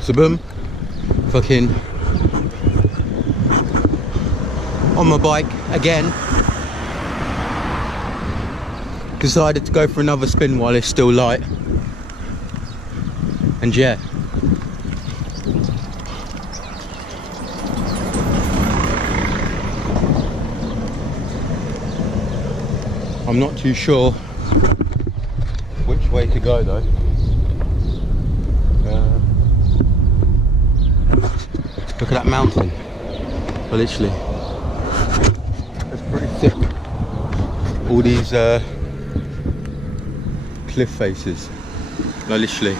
So boom, fucking on my bike again. Decided to go for another spin while it's still light. And yeah, I'm not too sure which way to go though. Look at that mountain. Well, literally, it's pretty thick. All these cliff faces. No, literally.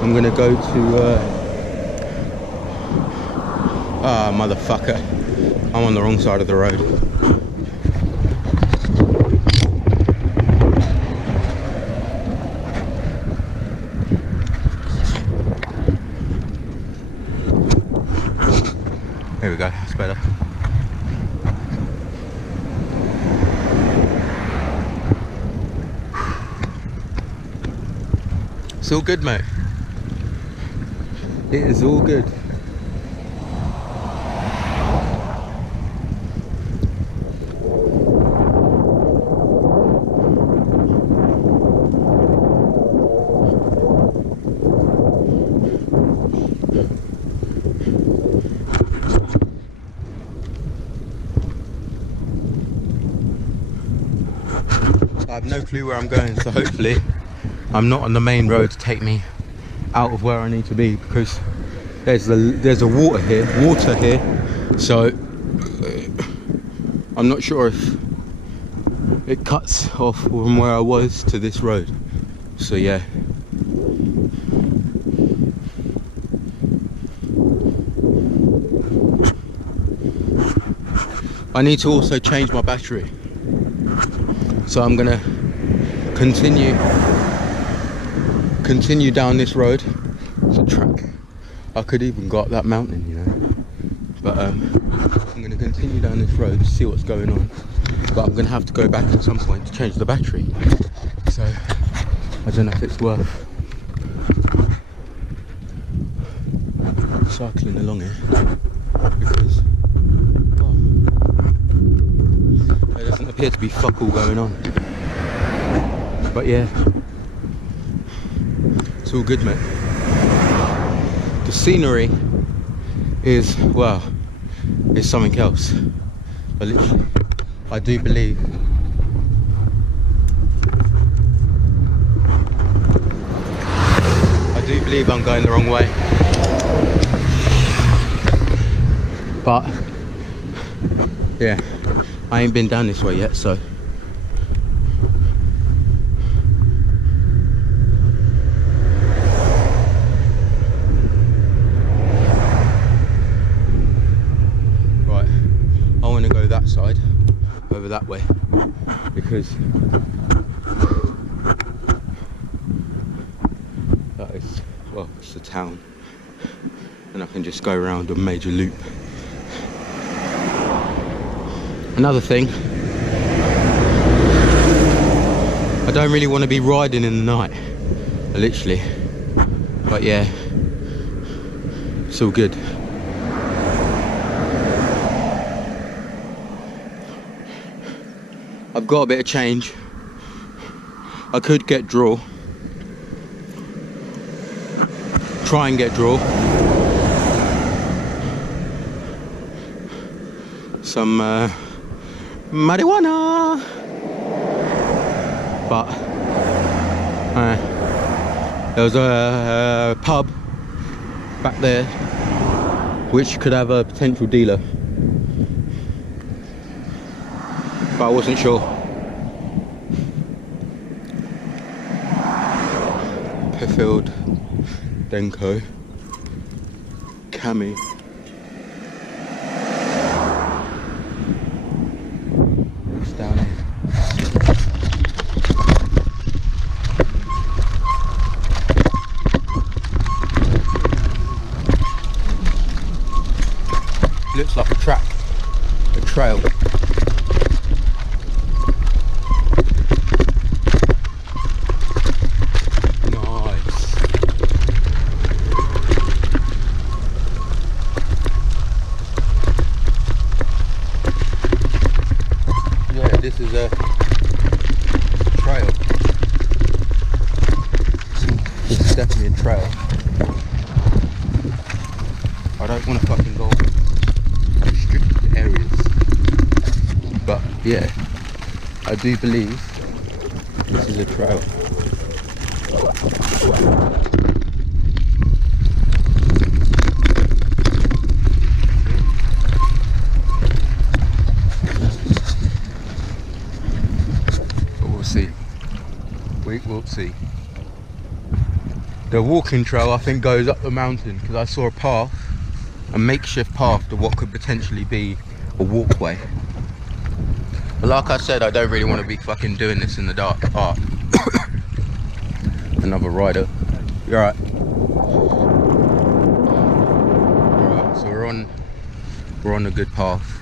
I'm gonna go to motherfucker. I'm on the wrong side of the road. There we go, that's better. It's all good, mate. It is all good. I have no clue where I'm going, so hopefully I'm not on the main road to take me out of where I need to be, because there's a water here, so I'm not sure if it cuts off from where I was to this road. So yeah. I need to also change my battery. So I'm gonna continue down this road. It's a track. I could even go up that mountain, you know. But I'm gonna continue down this road to see what's going on. But I'm gonna have to go back at some point to change the battery. So I don't know if it's worth cycling along here, because there doesn't appear to be fuck all going on. But yeah, it's all good, mate. The scenery is, well, is something else. But literally, I do believe I'm going the wrong way. But yeah, I ain't been down this way yet, so right, I want to go that side, over that way, because that is, well, it's the town, and I can just go around a major loop. Another thing, I don't really want to be riding in the night, literally, but yeah, it's all good. I've got a bit of change. I could get draw, try and get draw, some marijuana, but there was a pub back there which could have a potential dealer, but I wasn't sure. Peffield, Denko, Cami. It's down here. Looks like a track, a trail. is a trail. This is definitely a trail. I don't want to fucking go restricted areas, but yeah, I do believe this is a trail. But we'll see. We will see. The walking trail I think goes up the mountain, because I saw a path, a makeshift path to what could potentially be a walkway. But like I said, I don't really want to be fucking doing this in the dark. Oh. Another rider. You're right. Alright, so we're on a good path.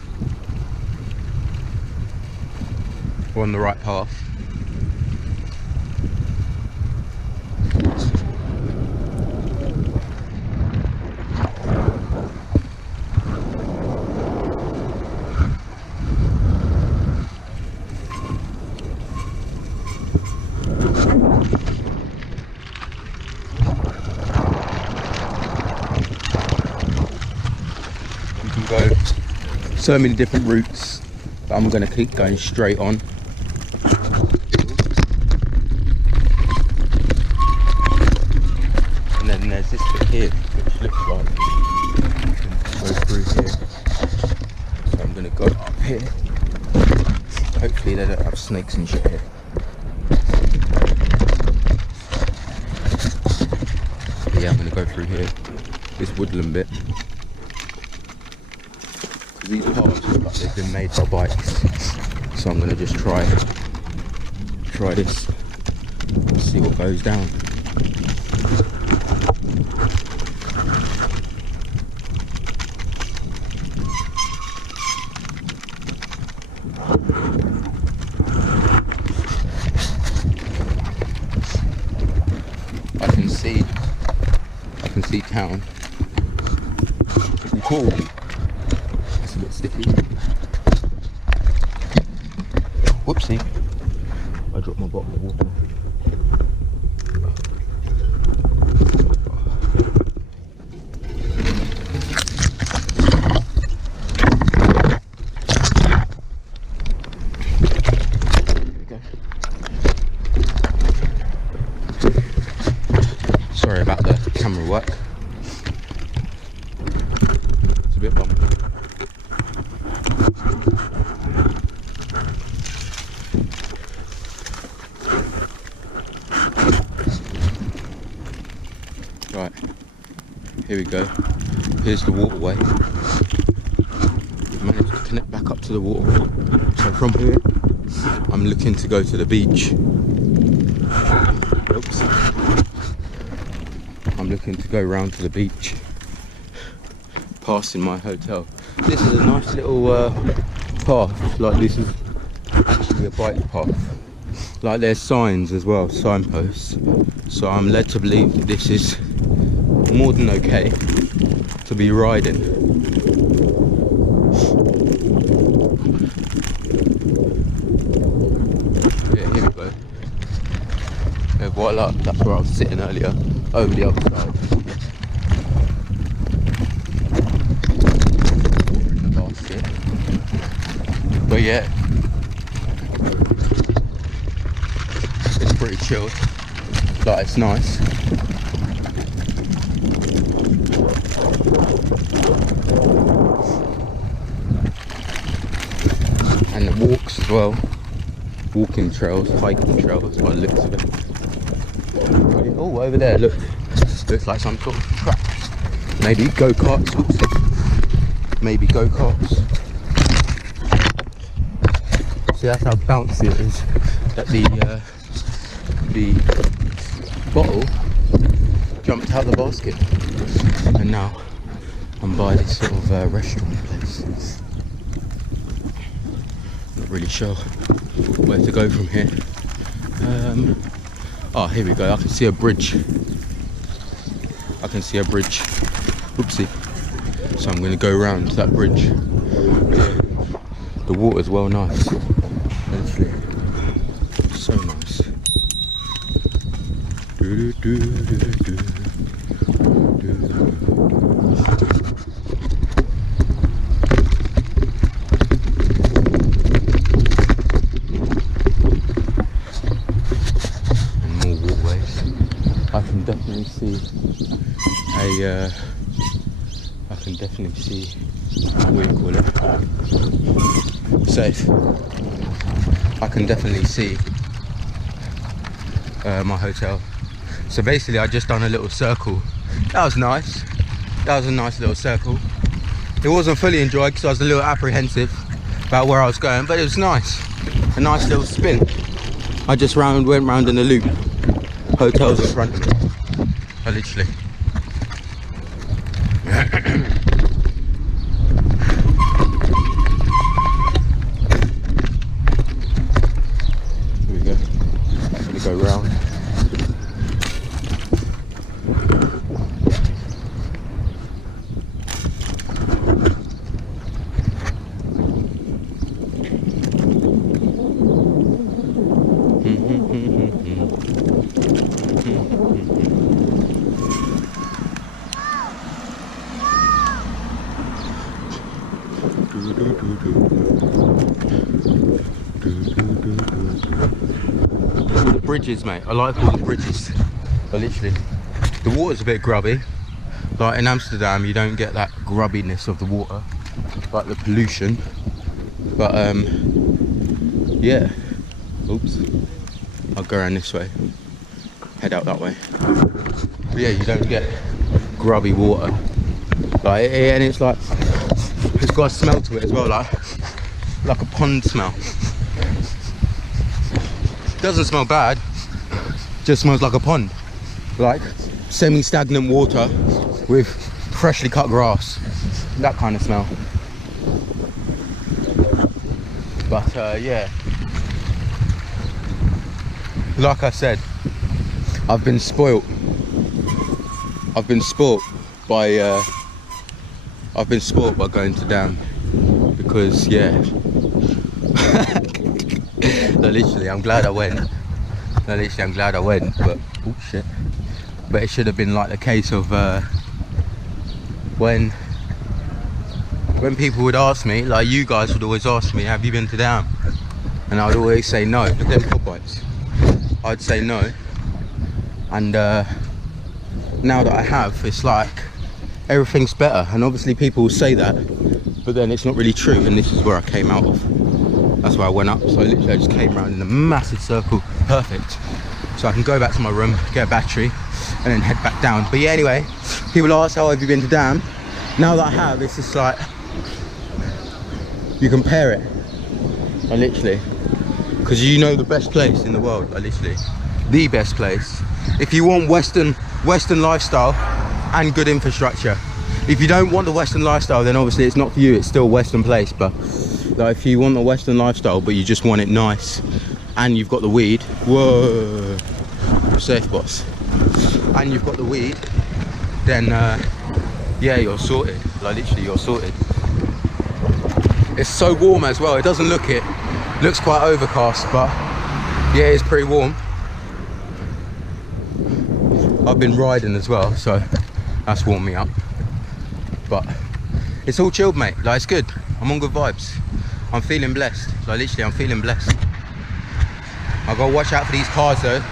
We're on the right path. Go so many different routes, but I'm going to keep going straight on. And then there's this bit here which looks like you can go through here, so I'm going to go up here. Hopefully they don't have snakes and shit here. But yeah, I'm going to go through here, this woodland bit. These paths look like they've been made for bikes, so I'm going to just try this and see what goes down. I can see town. Cool. It's a bit sticky. Whoopsie. I dropped my bottle of water. Sorry about the camera work. It's a bit bumpy. Right, here we go. Here's the waterway. Managed to connect back up to the waterway. So from here, I'm looking to go to the beach. Oops. I'm looking to go round to the beach, passing my hotel. This is a nice little path. Like, this is actually a bike path. Like, there's signs as well, signposts. So I'm led to believe that this is more than okay to be riding. Yeah, here we go. Yeah, voila, that's where I was sitting earlier, over the other side. Water in the basket. But yeah, it's pretty chilled. Like, it's nice. And the walks as well. Walking trails, hiking trails by the looks of it. Oh, over there, look. Looks like some sort of track. Maybe go-karts. Maybe go-karts. See, that's how bouncy it is. That the bottle jumped out the basket. And now I'm by this sort of restaurant place. Not really sure where to go from here. Oh, here we go. I can see a bridge. I can see a bridge. Oopsie. So I'm going to go around that bridge. The water's well nice. Actually. more waterways. I can definitely see what do you call it? Safe. I can definitely see my hotel. So basically I just done a little circle. That was nice. That was a nice little circle. It wasn't fully enjoyed because I was a little apprehensive about where I was going, but it was nice. A nice little spin. I just went round in a loop. Hotels in front of me. Literally. Here we go. Gonna go round. All the bridges, mate. I like all the bridges. But literally, the water's a bit grubby. Like in Amsterdam, you don't get that grubbiness of the water, like the pollution. But yeah. Oops. I'll go around this way. Head out that way. But yeah, you don't get grubby water. Like, and it's like, it's got a smell to it as well, like a pond smell. Doesn't smell bad, just smells like a pond. Like semi-stagnant water with freshly cut grass. That kind of smell. But yeah. Like I said, I've been spoilt. I've been spoilt by going to Dam, because yeah. No, literally, I'm glad I went. No, literally, I'm glad I went. But oh shit! But it should have been like the case of when people would ask me, like you guys would always ask me, "Have you been to Dam?" And I would always say no. But then pop bites, I'd say no. And now that I have, it's like everything's better. And obviously people will say that, but then it's not really true. And this is where I came out of. That's why I went up. So literally I just came around in a massive circle. Perfect. So I can go back to my room, get a battery, and then head back down. But yeah, anyway, people ask, how have you been to Dam? Now that I have, it's just like, you compare it. I literally, because you know the best place in the world. I literally, the best place. If you want Western lifestyle and good infrastructure. If you don't want the Western lifestyle, then obviously it's not for you. It's still a Western place, but like if you want the Western lifestyle but you just want it nice and you've got the weed, whoa, safe boss, and you've got the weed, then yeah, you're sorted. Like literally you're sorted. It's so warm as well. It doesn't look it, looks quite overcast, but yeah, it's pretty warm. I've been riding as well, so that's warmed me up, but it's all chilled, mate. Like it's good. I'm on good vibes. I'm feeling blessed. Like literally, I'm feeling blessed. I gotta watch out for these cars though,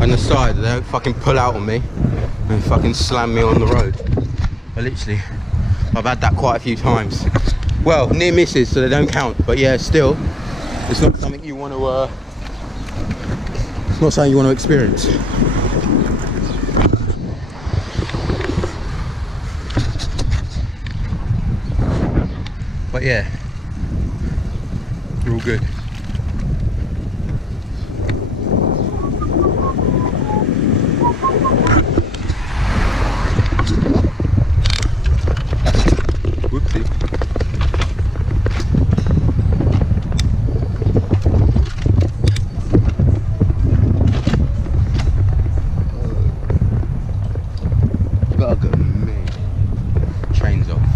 on the side. They don't fucking pull out on me and fucking slam me on the road. But literally, I've had that quite a few times. Well, near misses, so they don't count. But yeah, still, it's not something you want to. It's not something you want to experience. But yeah, we're all good. Whoopsie. Bugger me. Chains off.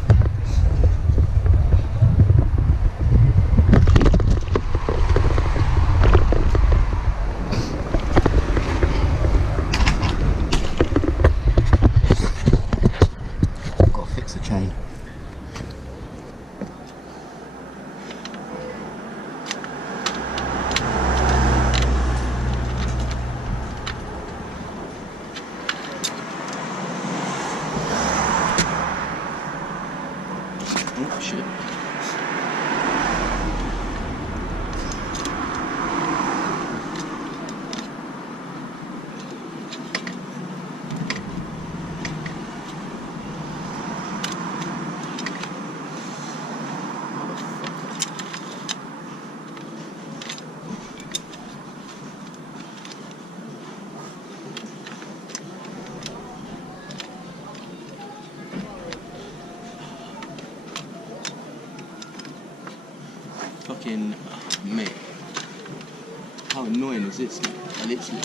fucking mate. How annoying is this? I literally.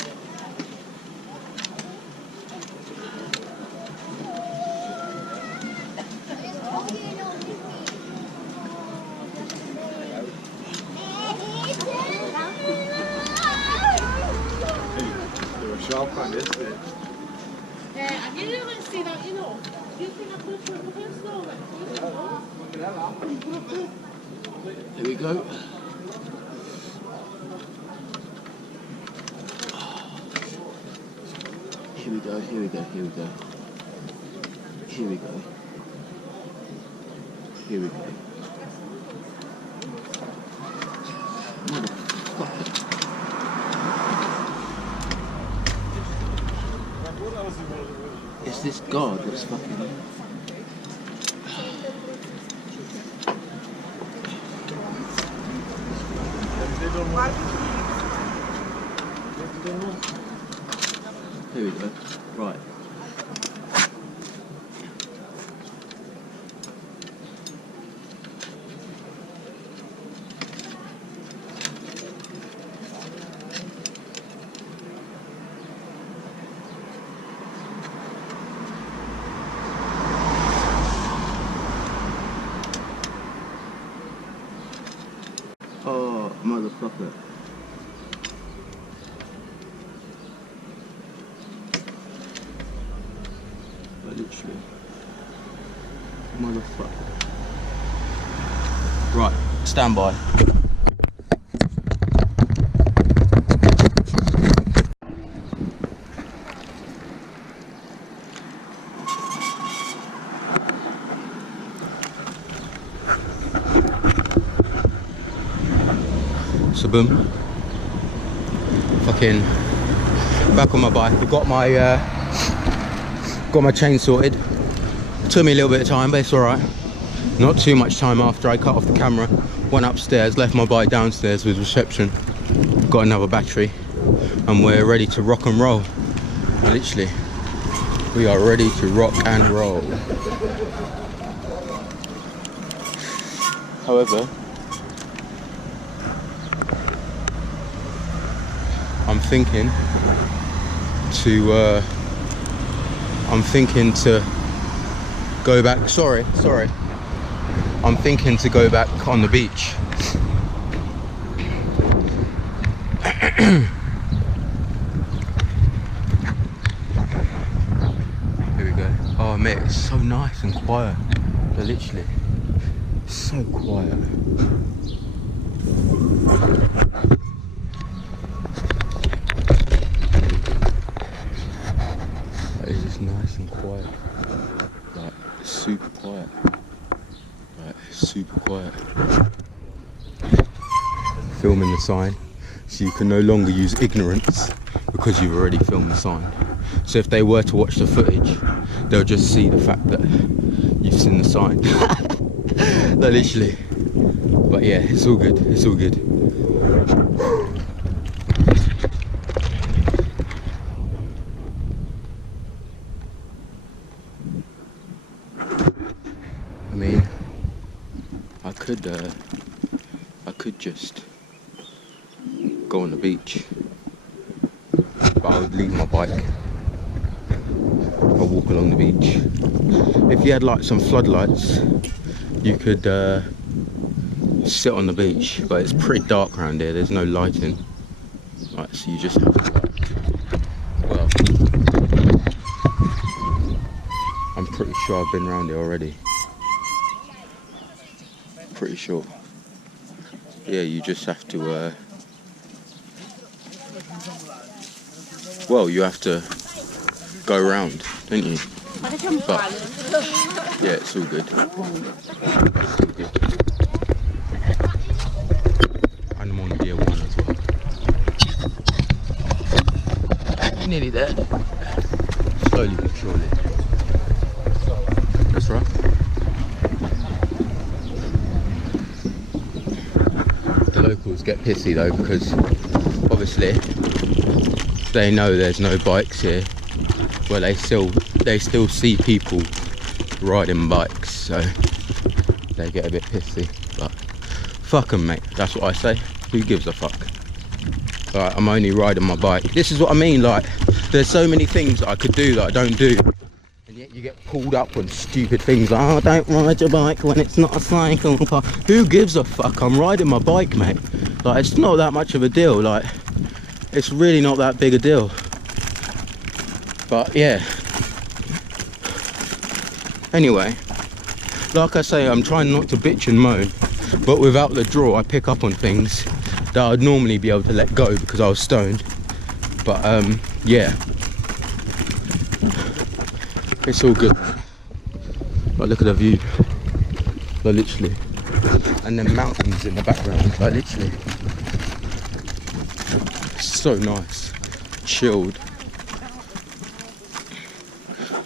Here we go. Here we go, here we go, here we go. Here we go. Here we go. It's this guard that's fucking... Here we go. Right. Oh, motherfucker. Literally. Motherfucker. Right, stand by. So boom. Fucking back on my bike. I've got my chain sorted. Took me a little bit of time, but it's alright. Not too much time after I cut off the camera. Went upstairs, left my bike downstairs with reception. Got another battery. And we're ready to rock and roll. Literally. We are ready to rock and roll. However, I'm thinking to go back. Sorry. I'm thinking to go back on the beach. Here we go. Oh mate, it's so nice and quiet. But literally, so quiet. It's just nice and quiet. Like, super quiet. Like, super quiet. Filming the sign, so you can no longer use ignorance because you've already filmed the sign. So if they were to watch the footage, they'll just see the fact that you've seen the sign. No, literally. But yeah, it's all good. It's all good. I mean, I could just go on the beach, but I would leave my bike. I'll walk along the beach. If you had like some floodlights, you could sit on the beach, but it's pretty dark around here. There's no lighting. Right, so you just have to. Well, I'm pretty sure I've been around here already. Pretty sure. Yeah, you just have to. Well, you have to go around, don't you? But yeah, it's all good. It's all good. And I'm on gear 1 as well. Nearly there. Slowly but surely. That's right. The locals get pissy though, because obviously they know there's no bikes here. Well, they still see people riding bikes, so they get a bit pissy. But fuck 'em, mate. That's what I say. Who gives a fuck? Like, I'm only riding my bike. This is what I mean, like, there's so many things that I could do that I don't do. And yet you get pulled up on stupid things like, oh, don't ride your bike when it's not a cycle park. Who gives a fuck? I'm riding my bike, mate. Like, it's not that much of a deal. Like, it's really not that big a deal. But yeah. Anyway, like I say, I'm trying not to bitch and moan, but without the draw, I pick up on things that I'd normally be able to let go because I was stoned. But yeah, it's all good. Like, look at the view, like, literally, and then mountains in the background, like, literally. So nice, chilled.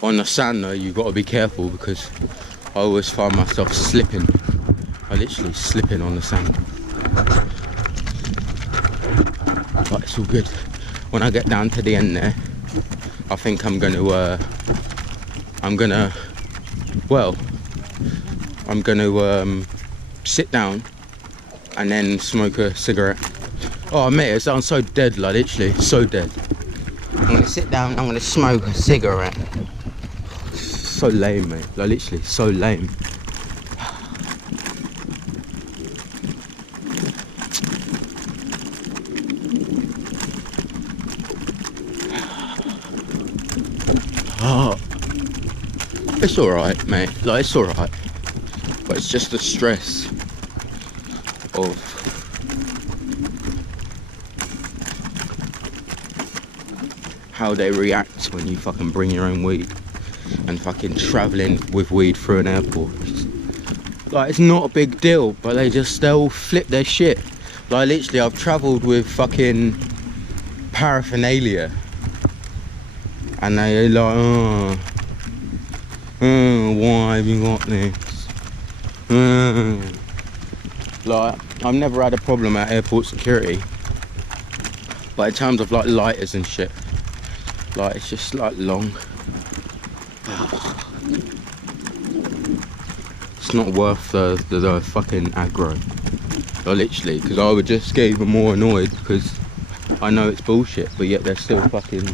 On the sand though, you've got to be careful because I always find myself slipping. I literally slipping on the sand. But it's all good. When I get down to the end there, I think I'm gonna sit down and then smoke a cigarette. Oh mate, it sounds so dead, like, literally, so dead. I'm gonna sit down, I'm gonna smoke a cigarette. So lame, mate, like, literally, so lame. Oh, it's alright, mate, like, it's alright. But it's just the stress of how they react when you fucking bring your own weed and fucking travelling with weed through an airport. Like, it's not a big deal, but they'll flip their shit. Like, literally, I've travelled with fucking paraphernalia and they're like, why have you got this? Like, I've never had a problem at airport security, but in terms of like lighters and shit, like, it's just like long. It's not worth the fucking aggro, like, literally, because I would just get even more annoyed because I know it's bullshit, but yet they're still fucking,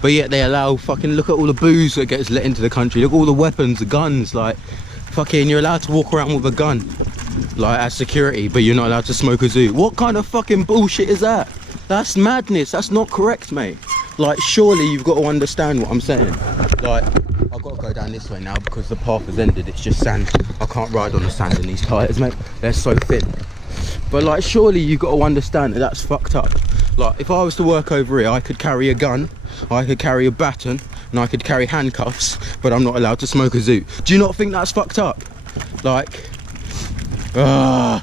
but yet they allow fucking, look at all the booze that gets let into the country, look at all the weapons, the guns, like, fucking, you're allowed to walk around with a gun, like, as security, but you're not allowed to smoke a zoo. What kind of fucking bullshit is that? That's madness, that's not correct, mate. Like, surely you've got to understand what I'm saying. Like, I've got to go down this way now because the path has ended, it's just sand. I can't ride on the sand in these tyres, mate, they're so thin. But like, surely you've got to understand that that's fucked up. Like, if I was to work over here, I could carry a gun, I could carry a baton, and I could carry handcuffs, but I'm not allowed to smoke a zoot. Do you not think that's fucked up? Like, oh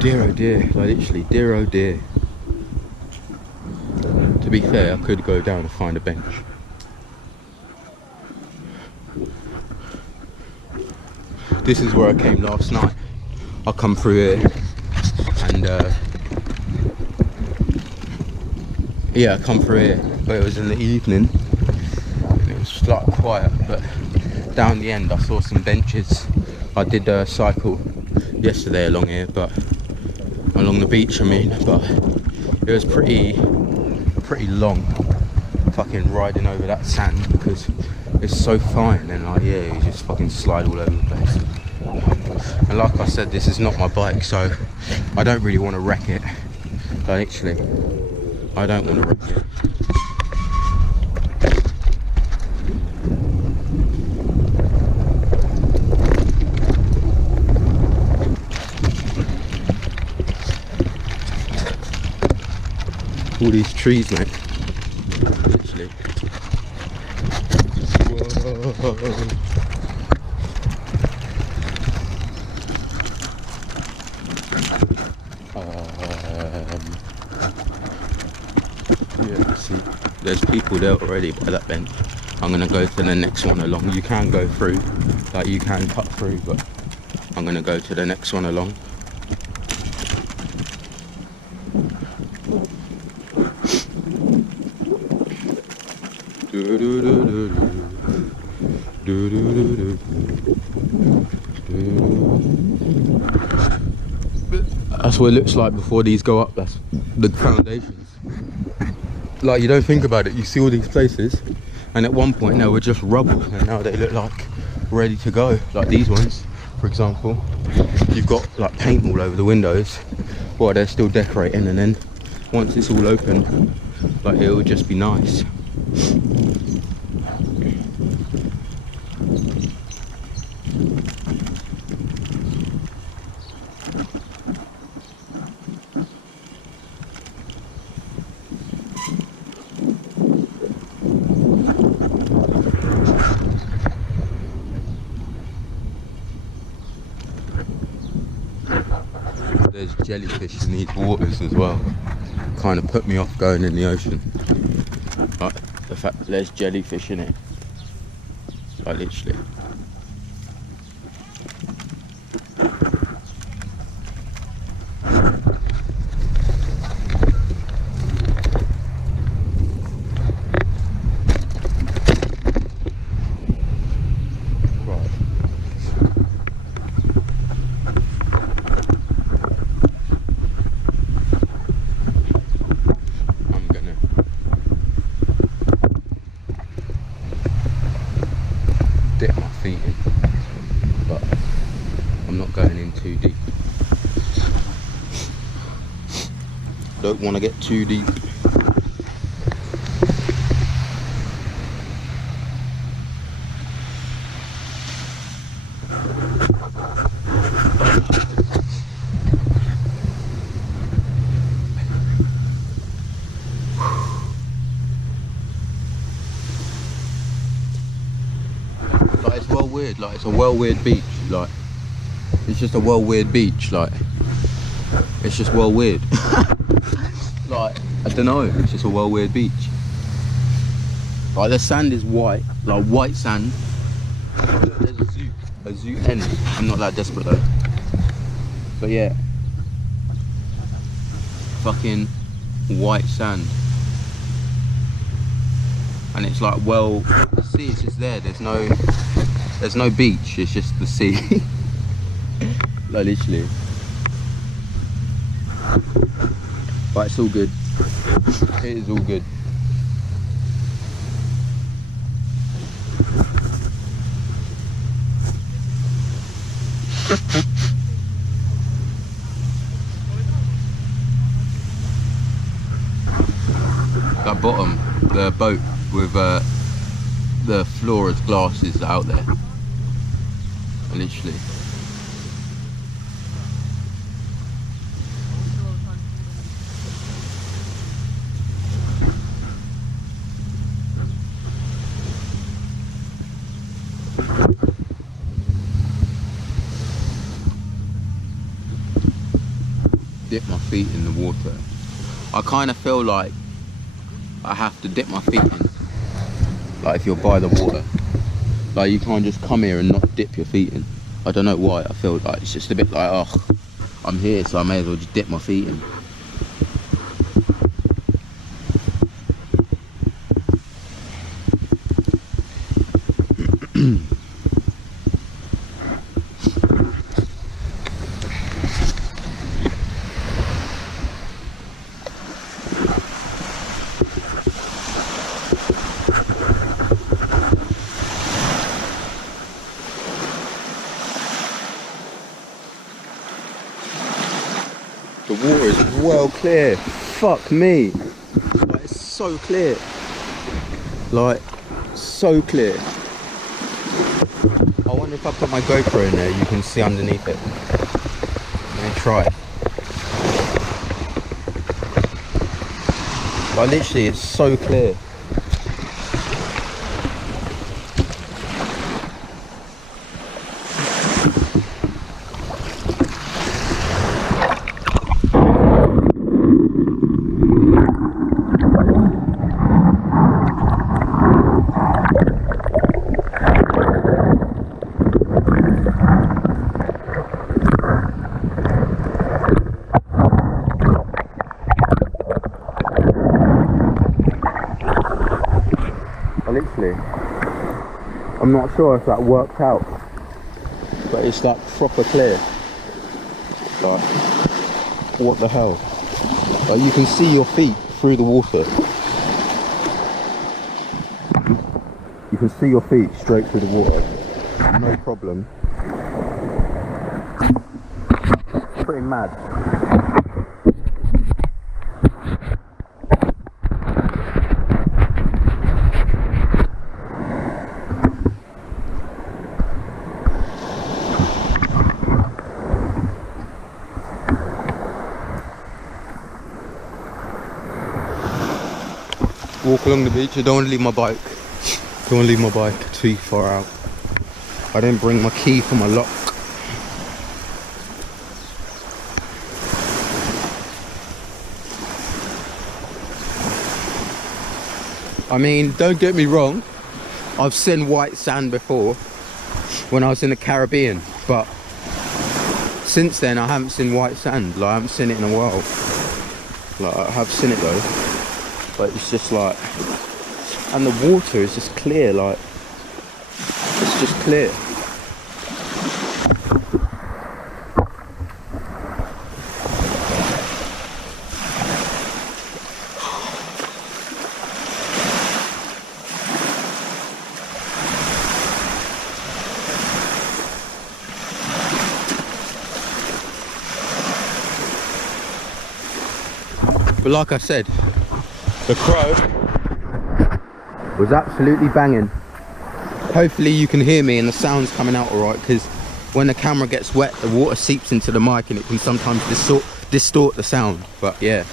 dear, oh dear, like, literally, dear oh dear. To be fair, I could go down and find a bench. This is where I came last night. I come through here and yeah, I come through here, but it was in the evening and it was like quiet, but down the end I saw some benches. I did a cycle yesterday along here, but along the beach, I mean, but it was pretty long fucking riding over that sand because it's so fine, and like, yeah, you just fucking slide all over the place. And like I said, this is not my bike, so I don't really want to wreck it. Like, literally, I don't want to wreck it. All these trees, mate. Literally. Whoa. Yeah, see, there's people there already by that bench. I'm gonna go to the next one along. You can go through, like, you can cut through, but I'm gonna go to the next one along. Do, do, do, do, do. That's what it looks like before these go up. That's the foundations. Like, you don't think about it, you see all these places and at one point they were just rubble and now they look like ready to go. Like these ones, for example, you've got like paint all over the windows while they're still decorating, and then once it's all open, like, it will just be nice. There's jellyfish in these waters as well. Kind of put me off going in the ocean. Like the fact that there's jellyfish in it. Like literally. Dip my feet in, but I'm not going in too deep. Don't want to get too deep. Like, it's well weird, like it's a well weird beach, like it's just a well weird beach, like it's just well weird. Like, I don't know, it's just a well weird beach. Like the sand is white, like white sand. There's a zoo end. I'm not that desperate though. But yeah, fucking white sand. And it's like, well, the sea is just there. There's no beach. It's just the sea. Like literally. But it's all good. It is all good. That bottom, the boat with the Flora's glasses out there, literally. Dip my feet in the water. I kind of feel like I have to dip my feet in. Like if you're by the water, like you can't just come here and not dip your feet in. I don't know why. I feel like it's just a bit like, oh, I'm here, so I may as well just dip my feet in. The water is well clear. Fuck me. Like, it's so clear. Like, so clear. I wonder if I put my GoPro in there, you can see underneath it. Let me try. Like, literally, it's so clear. I'm not sure if that worked out, but it's like proper clear. Like, what the hell? Like, you can see your feet through the water. You can see your feet straight through the water, no problem. Pretty mad. Walk along the beach. I don't want to leave my bike. Don't want to leave my bike too far out. I didn't bring my key for my lock. I mean, don't get me wrong, I've seen white sand before when I was in the Caribbean, but since then I haven't seen white sand. Like, I haven't seen it in a while. Like, I have seen it though, but it's just like, and the water is just clear, like, it's just clear. But like I said, the crow was absolutely banging. Hopefully you can hear me and the sound's coming out alright, because when the camera gets wet, the water seeps into the mic and it can sometimes distort the sound. But yeah.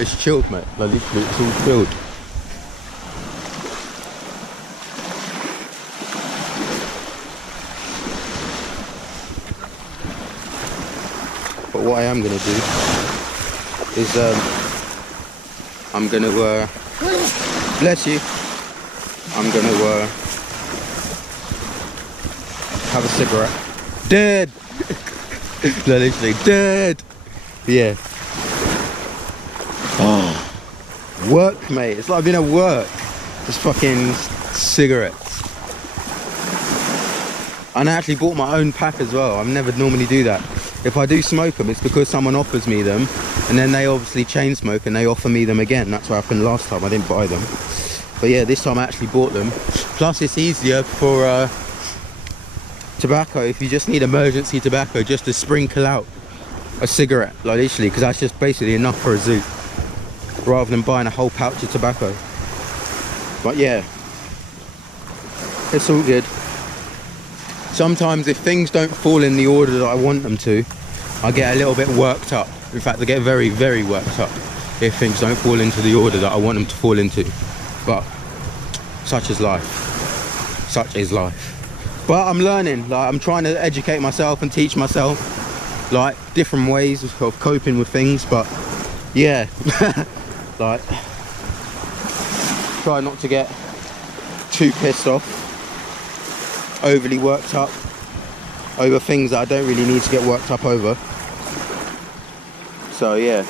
It's chilled, mate. Like, literally, it's all chilled. But what I am going to do is I'm going to bless you, I'm going to have a cigarette. Dead. No, literally dead. Yeah. Oh, work, mate. It's like I've been at work. Just fucking cigarettes. And I actually bought my own pack as well. I never normally do that. If I do smoke them, it's because someone offers me them, and then they obviously chain smoke and they offer me them again. That's what happened last time. I didn't buy them. But yeah, this time I actually bought them. Plus it's easier for tobacco, if you just need emergency tobacco, just to sprinkle out a cigarette, like literally, because that's just basically enough for a zoo, rather than buying a whole pouch of tobacco. But yeah, it's all good. Sometimes if things don't fall in the order that I want them to, I get a little bit worked up. In fact, I get very, very worked up if things don't fall into the order that I want them to fall into. But such is life. Such is life. But I'm learning. Like, I'm trying to educate myself and teach myself, like, different ways of coping with things. But yeah, like, try not to get too pissed off, overly worked up over things that I don't really need to get worked up over. So yeah.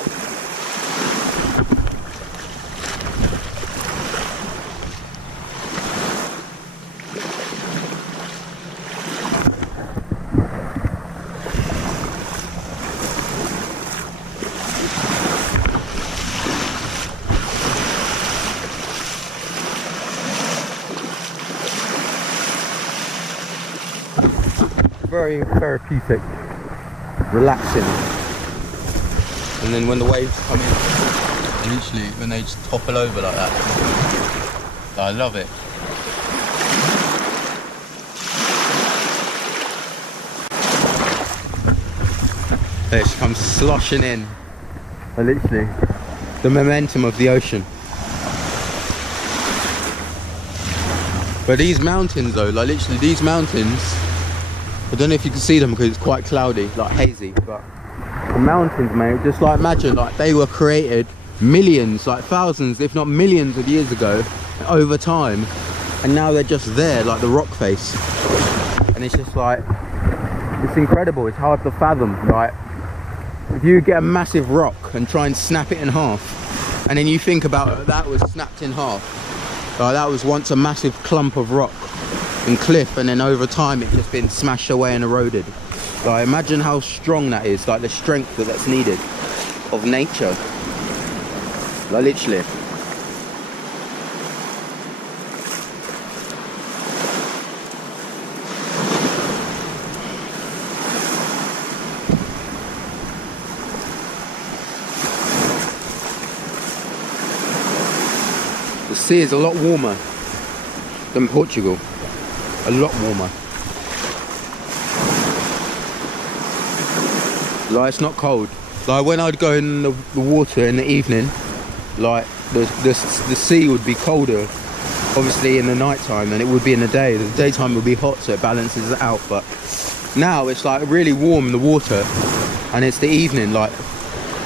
Very therapeutic, relaxing. And then when the waves come in, literally when they just topple over like that, I love it. They just come sloshing in, and literally the momentum of the ocean. But these mountains though, like literally these mountains, I don't know if you can see them because it's quite cloudy, like hazy, but the mountains, mate, just like imagine like they were created millions, like thousands, if not millions of years ago, over time, and now they're just there, like the rock face. And it's just like, It's incredible. It's hard to fathom. Like, if you get a massive rock and try and snap it in half, and then you think about it, that was snapped in half. Like, that was once a massive clump of rock and cliff, and then over time it's just been smashed away and eroded. Like, imagine how strong that is, like the strength that's needed of nature. Like, literally. The sea is a lot warmer than Portugal. A lot warmer. Like, it's not cold. Like, when I'd go in the water in the evening, like the sea would be colder, obviously, in the night time than it would be in the day. The daytime would be hot, so it balances it out. But now it's like really warm, the water, and it's the evening. Like,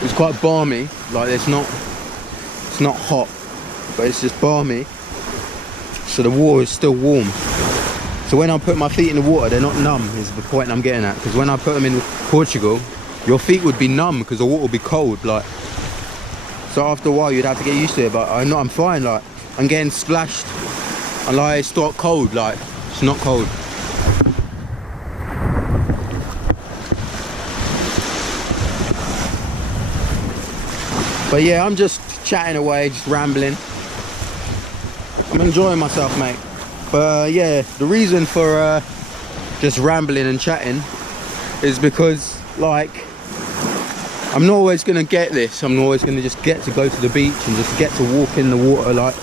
it's quite balmy. Like, it's not hot, but it's just balmy. So the water is still warm. So when I put my feet in the water, they're not numb, is the point I'm getting at. Because when I put them in Portugal, your feet would be numb because the water would be cold. Like, so after a while you'd have to get used to it. But I'm fine. Like, I'm getting splashed, and like, it's not cold. Like, it's not cold. But yeah, I'm just chatting away, just rambling. I'm enjoying myself, mate. But yeah, the reason for just rambling and chatting is because, like, I'm not always gonna get this. I'm not always gonna just get to go to the beach and just get to walk in the water. Like,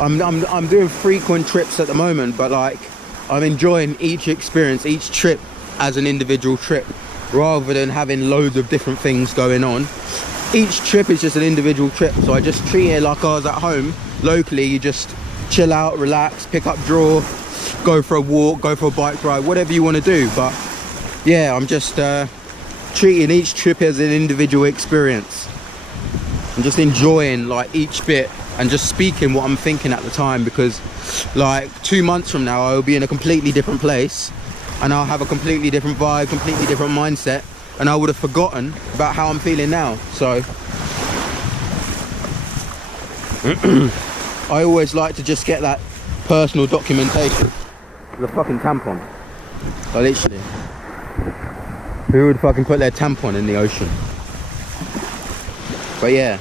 I'm doing frequent trips at the moment, but like, I'm enjoying each experience, each trip as an individual trip, rather than having loads of different things going on. Each trip is just an individual trip, so I just treat it like I was at home. Locally, you just chill out, relax, pick up, draw, go for a walk, go for a bike ride, whatever you want to do. But yeah, I'm just treating each trip as an individual experience. I'm just enjoying like each bit and just speaking what I'm thinking at the time, because like 2 months from now I'll be in a completely different place and I'll have a completely different vibe, completely different mindset, and I would have forgotten about how I'm feeling now. So I always like to just get that personal documentation. The fucking tampon. Like, literally. Who would fucking put their tampon in the ocean? But yeah.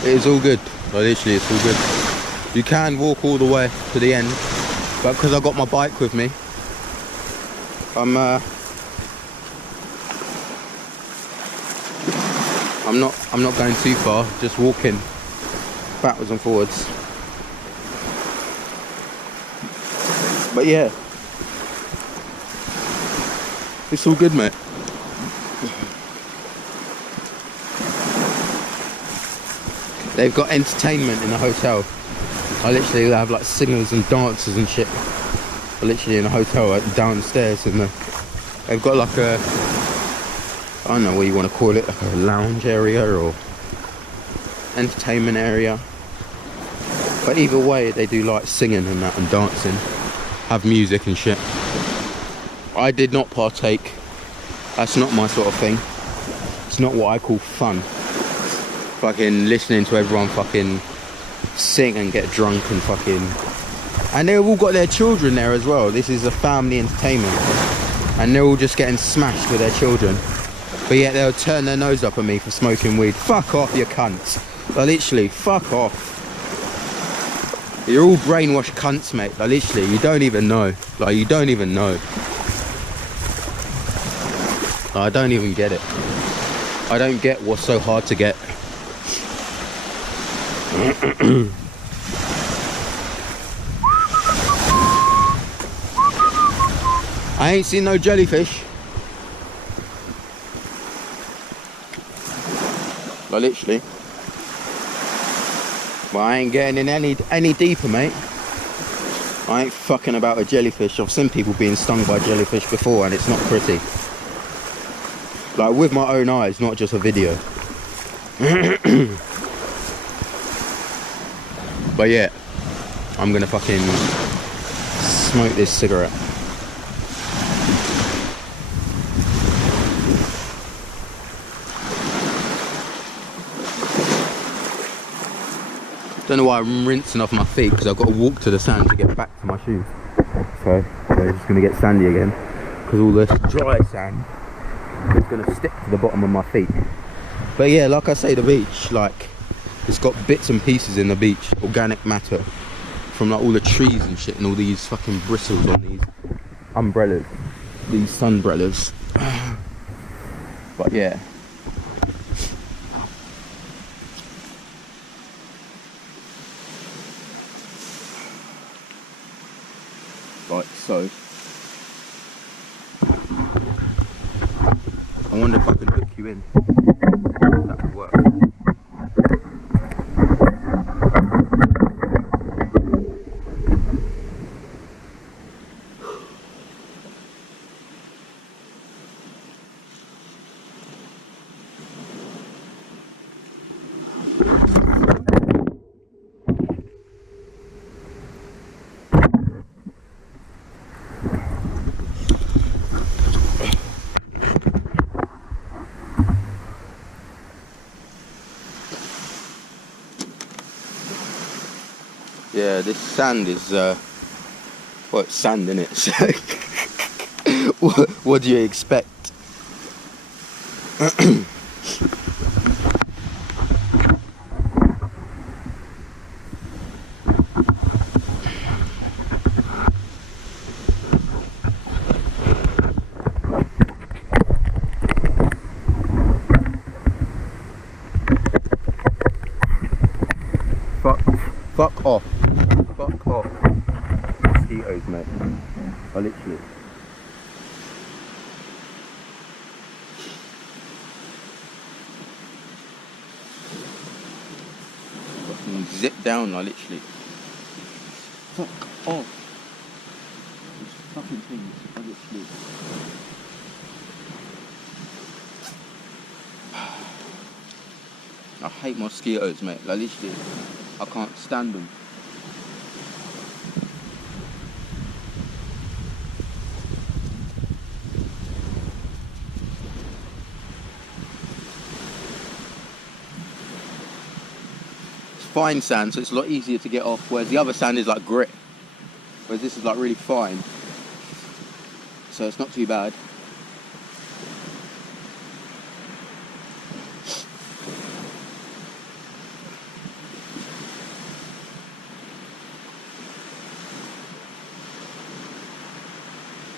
It is all good. Like, literally, it's all good. You can walk all the way to the end, but because I got my bike with me, I'm not going too far, just walking backwards and forwards. But yeah, it's all good, mate. They've got entertainment in the hotel. I literally have like singers and dancers and shit. I literally in a hotel like, downstairs, and they've got like a, I don't know what you want to call it, like a lounge area or entertainment area. But either way, they do like singing and that and dancing, have music and shit. I did not partake. That's not my sort of thing. It's not what I call fun. Fucking listening to everyone fucking sing and get drunk and fucking, and they've all got their children there as well. This is a family entertainment, and they're all just getting smashed with their children, but yet they'll turn their nose up at me for smoking weed. Fuck off, you cunts. Like, literally, fuck off. You're all brainwashed cunts, mate. Like, literally, you don't even know. Like, you don't even know. Like, I don't even get it. I don't get what's so hard to get. I ain't seen no jellyfish. Like, literally. But I ain't getting in any deeper, mate. I ain't fucking about a jellyfish. I've seen people being stung by jellyfish before, and it's not pretty. Like, with my own eyes, not just a video. But yeah, I'm gonna fucking smoke this cigarette. Don't know why I'm rinsing off my feet, because I've got to walk to the sand to get back to my shoes. So they're just going to get sandy again, because all this dry sand is going to stick to the bottom of my feet. But yeah, like I say, the beach, like, it's got bits and pieces in the beach, organic matter, from like all the trees and shit, and all these fucking bristles on these umbrellas, these sunbrellas. But yeah. Like so. I wonder if I can hook you in. That would work. Yeah, this sand is, well, it's sand, innit? So what do you expect? Fuck off. Fuck off. Mosquitoes, mate. I literally. Fucking zip down, I literally. Fuck off. These fucking things, I literally. I hate mosquitoes, mate. Like, literally, I can't stand them. It's fine sand, so it's a lot easier to get off, whereas the other sand is like grit. Whereas this is like really fine. So it's not too bad.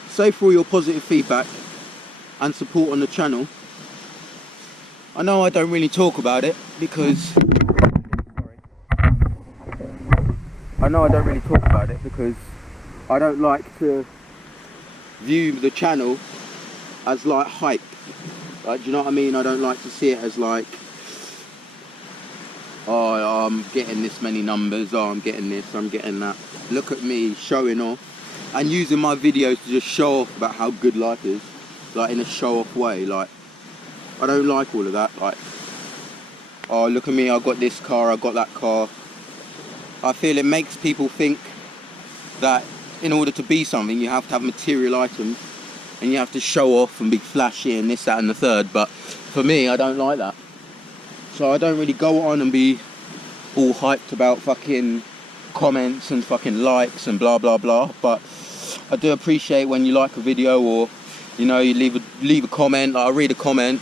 So for all your positive feedback and support on the channel. I know I don't really talk about it because I don't like to view the channel as like hype. Like, do you know what I mean? I don't like to see it as like, oh, I'm getting this many numbers, oh, I'm getting this, I'm getting that. Look at me showing off and using my videos to just show off about how good life is, like in a show off way. Like, I don't like all of that. Like, oh, look at me, I got this car, I got that car. I feel it makes people think that in order to be something you have to have material items and you have to show off and be flashy and this, that and the third. But for me, I don't like that. So I don't really go on and be all hyped about fucking comments and fucking likes and blah blah blah. But I do appreciate when you like a video, or you know, you leave a comment. Like, I read a comment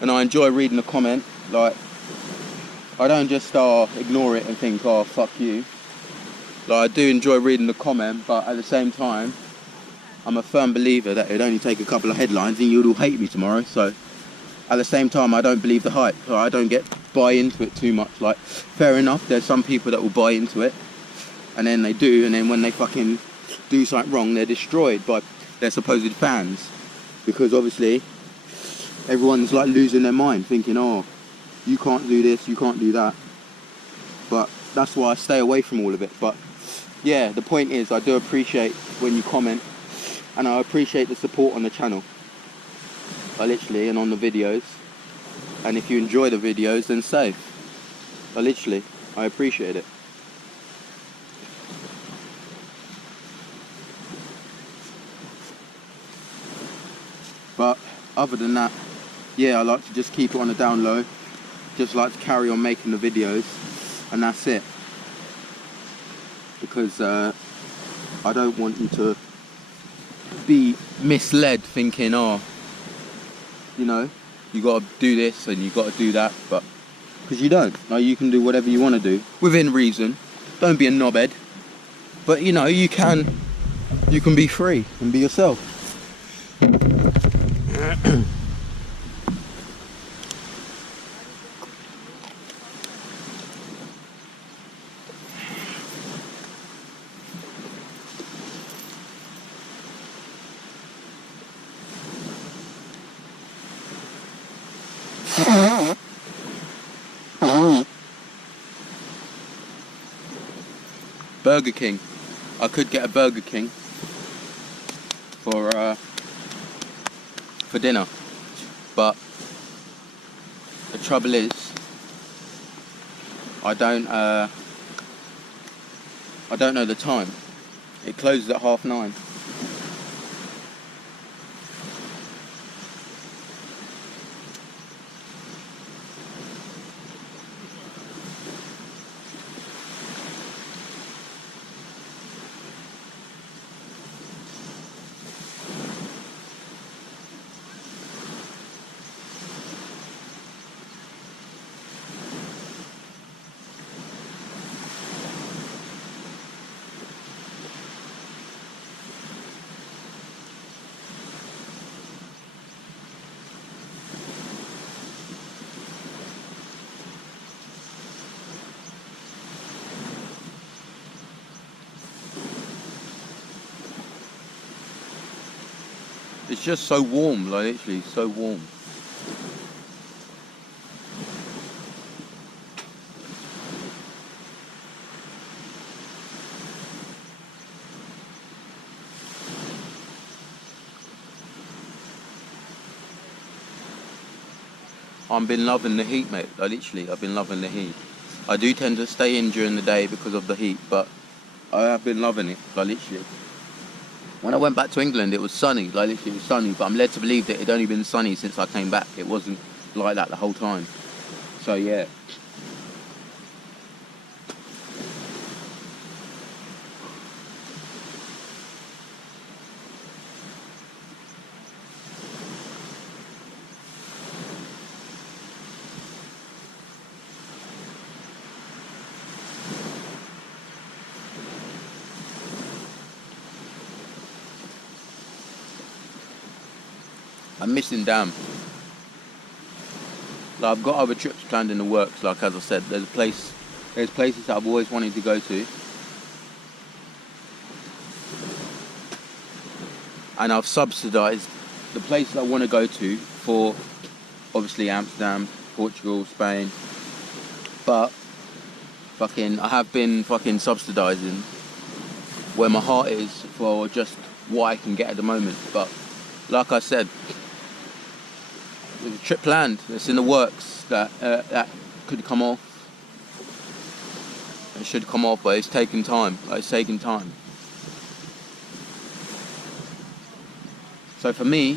and I enjoy reading a comment. Like, I don't just ignore it and think, oh, fuck you. Like, I do enjoy reading the comment, but at the same time, I'm a firm believer that it'd only take a couple of headlines and you'd all hate me tomorrow. So at the same time, I don't believe the hype. I don't buy into it too much. Like, fair enough, there's some people that will buy into it, and then they do, and then when they fucking do something wrong, they're destroyed by their supposed fans, because obviously everyone's like losing their mind, thinking, oh, you can't do this, you can't do that. But that's why I stay away from all of it. But yeah, the point is, I do appreciate when you comment, and I appreciate the support on the channel, literally, and on the videos. And if you enjoy the videos, then say, literally, I appreciate it. But other than that, yeah, I like to just keep it on the down low. Just like to carry on making the videos, and that's it. Because I don't want you to be misled thinking, oh, you know, you got to do this and you got to do that, but because you don't. Like, you can do whatever you want to do within reason. Don't be a knobhead, but you know, you can be free and be yourself. Burger King. I could get a Burger King for dinner, but the trouble is, I don't know the time. It closes at 9:30. It's just so warm, like literally so warm. I've been loving the heat, mate. Like literally, I've been loving the heat. I do tend to stay in during the day because of the heat, but I have been loving it, like literally. When I went back to England, it was sunny, like literally it was sunny, but I'm led to believe that it had only been sunny since I came back. It wasn't like that the whole time. So yeah. I'm missing Dam. Like, I've got other trips planned in the works, like as I said, there's places that I've always wanted to go to. And I've subsidised the places I want to go to for obviously Amsterdam, Portugal, Spain. But I have been fucking subsidising where my heart is for just what I can get at the moment. But like I said, there's a trip planned that's in the works that could come off. It should come off, but it's taking time. It's taking time. So for me,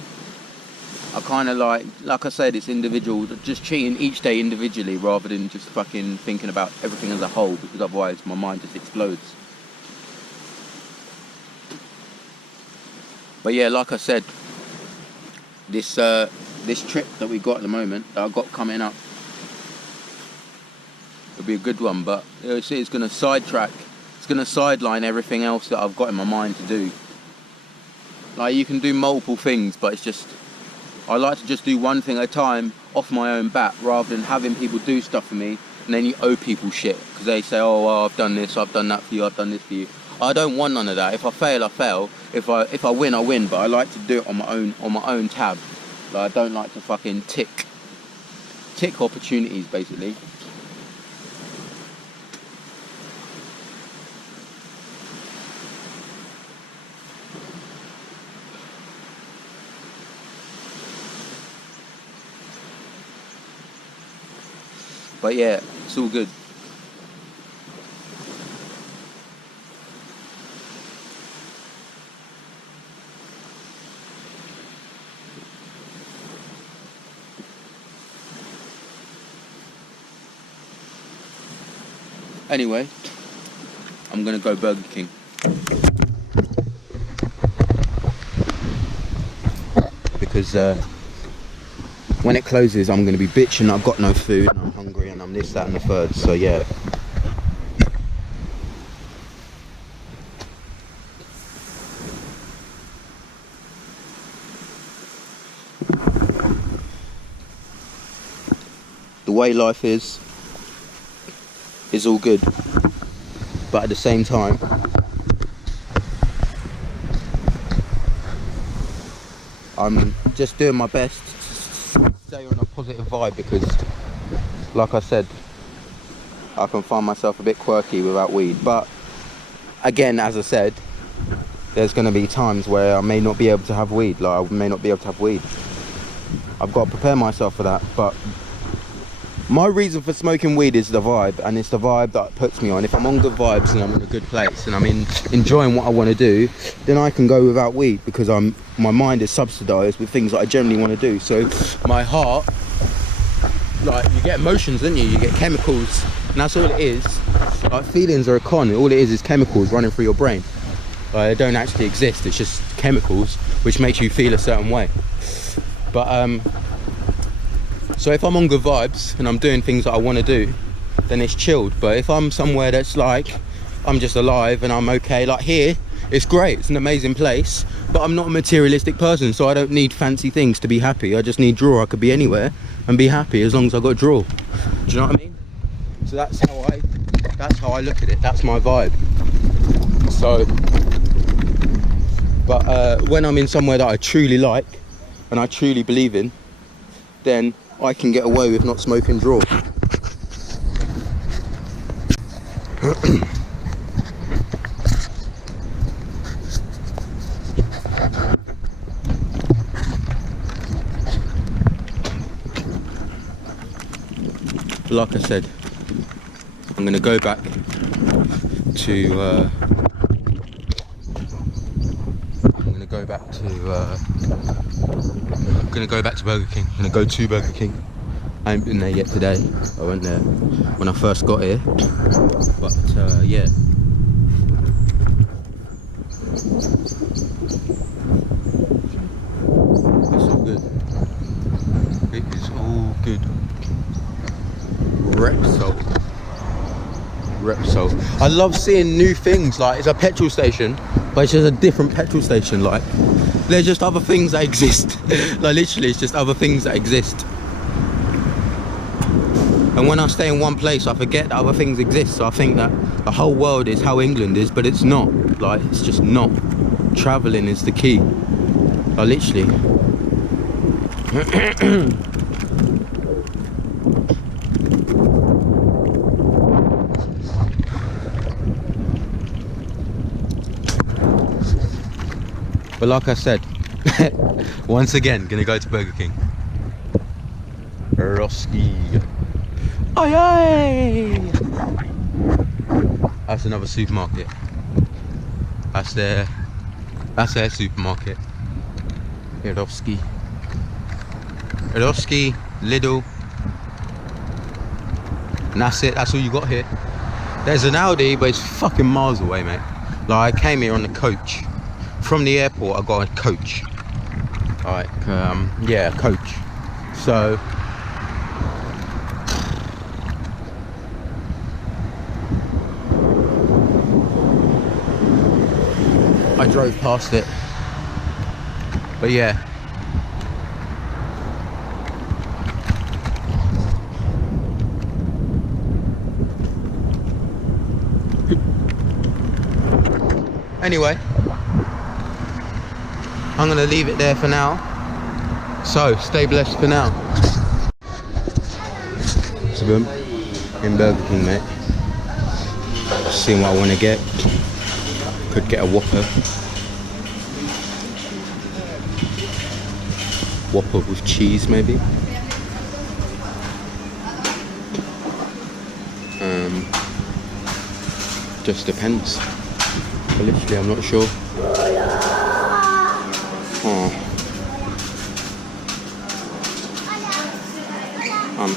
I kind of like I said, it's individual. Just treating each day individually rather than just fucking thinking about everything as a whole, because otherwise my mind just explodes. But yeah, like I said, this trip that we got at the moment, that I've got coming up, it'll be a good one, but it's going to sidetrack, it's going to sideline everything else that I've got in my mind to do. Like, you can do multiple things, but it's just, I like to just do one thing at a time off my own bat, rather than having people do stuff for me, and then you owe people shit, because they say, oh, well, I've done this, I've done that for you, I've done this for you. I don't want none of that. If I fail, I fail. If I win, I win, but I like to do it on my own tab. Like, I don't like to fucking tick opportunities, basically. But yeah, it's all good. Anyway, I'm gonna go Burger King. Because when it closes, I'm gonna be bitching I've got no food and I'm hungry and I'm this, that and the third, so yeah. The way life is all good, but at the same time, I'm just doing my best to stay on a positive vibe, because like I said, I can find myself a bit quirky without weed. But again, as I said, there's going to be times where I may not be able to have weed. Like, I may not be able to have weed. I've got to prepare myself for that. But my reason for smoking weed is the vibe, and it's the vibe that puts me on. If I'm on good vibes and I'm in a good place and I'm enjoying what I want to do, then I can go without weed, because my mind is subsidized with things that I generally want to do. So my heart, like, you get emotions, don't you? You get chemicals, and that's all it is. Like, feelings are a con. All it is chemicals running through your brain. They don't actually exist. It's just chemicals which makes you feel a certain way. But so if I'm on good vibes and I'm doing things that I want to do, then it's chilled. But if I'm somewhere that's like, I'm just alive and I'm okay, like here, it's great, it's an amazing place, but I'm not a materialistic person, so I don't need fancy things to be happy. I just need draw. I could be anywhere and be happy as long as I got draw. Do you know what I mean? So that's how I look at it. That's my vibe. So, but when I'm in somewhere that I truly like and I truly believe in, then I can get away with not smoking draw. Like I said, I'm gonna go back to Burger King. I'm gonna go to Burger King. I ain't been there yet today. I went there when I first got here, but yeah. It's all good. It is all good. Repsol. I love seeing new things. Like, it's a petrol station, but it's just a different petrol station. Like, there's just other things that exist. Like, literally, it's just other things that exist. And when I stay in one place, I forget that other things exist. So I think that the whole world is how England is, but it's not. Like, it's just not. Traveling is the key. Like, literally. But like I said, once again, gonna go to Burger King. Roski. Aye aye! That's another supermarket. That's their supermarket. Roski, Lidl. And that's it, that's all you got here. There's an Aldi, but it's fucking miles away, mate. Like, I came here on the coach. From the airport, I got a coach. Like, yeah, a coach. So, I drove past it. But yeah. Anyway, I'm gonna leave it there for now. So stay blessed for now. So boom, in Burger King, mate. Seeing what I want to get. Could get a Whopper. Whopper with cheese, maybe. Just depends. But literally, I'm not sure. Oh. I'm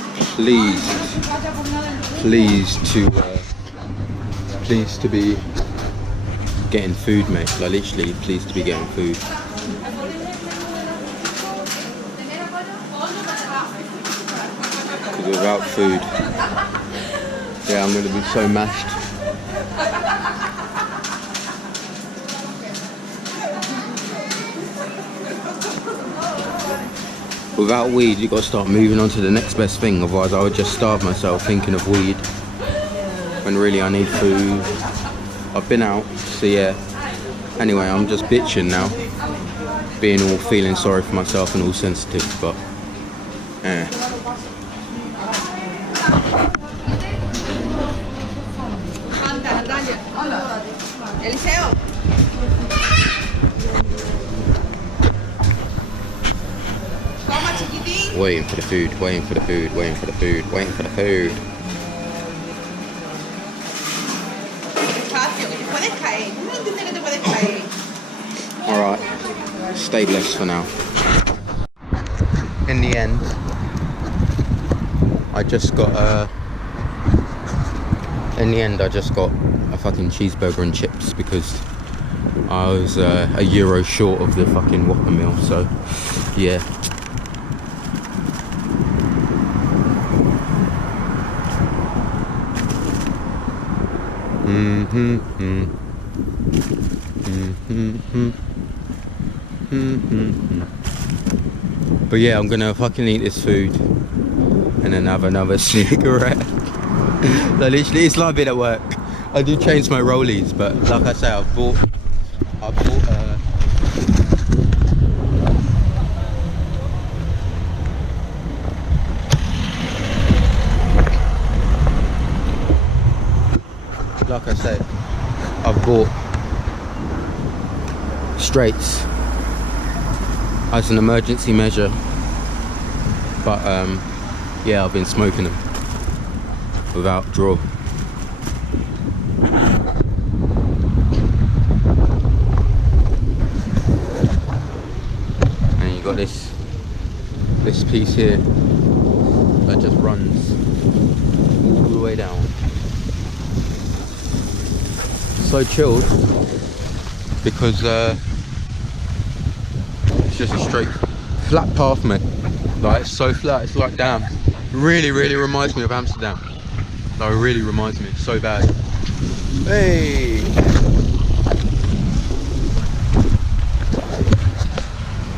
pleased to pleased to be getting food, mate. Like literally pleased to be getting food. Because without food, yeah, I'm gonna be so mashed. Without weed, you gotta start moving on to the next best thing. Otherwise, I would just starve myself thinking of weed when really I need food. I've been out, so yeah. Anyway, I'm just bitching now, being all feeling sorry for myself and all sensitive, but eh. Eliseo. Waiting for the food, waiting for the food, waiting for the food, waiting for the food. Alright, stay blessed for now. In the end, I just got a fucking cheeseburger and chips because I was €1 short of the fucking Whopper meal, so yeah. But yeah, I'm gonna fucking eat this food and then have another cigarette. Like literally, it's like being at work. I do chain smoke rollies, but like I say, I bought like I said, I've bought straights as an emergency measure, but yeah, I've been smoking them without draw. And you got this piece here that just runs all the way down. So chilled because it's just a straight flat path, mate. Like it's so flat, it's like damn. Really reminds me of Amsterdam. Like it really reminds me so bad. Hey,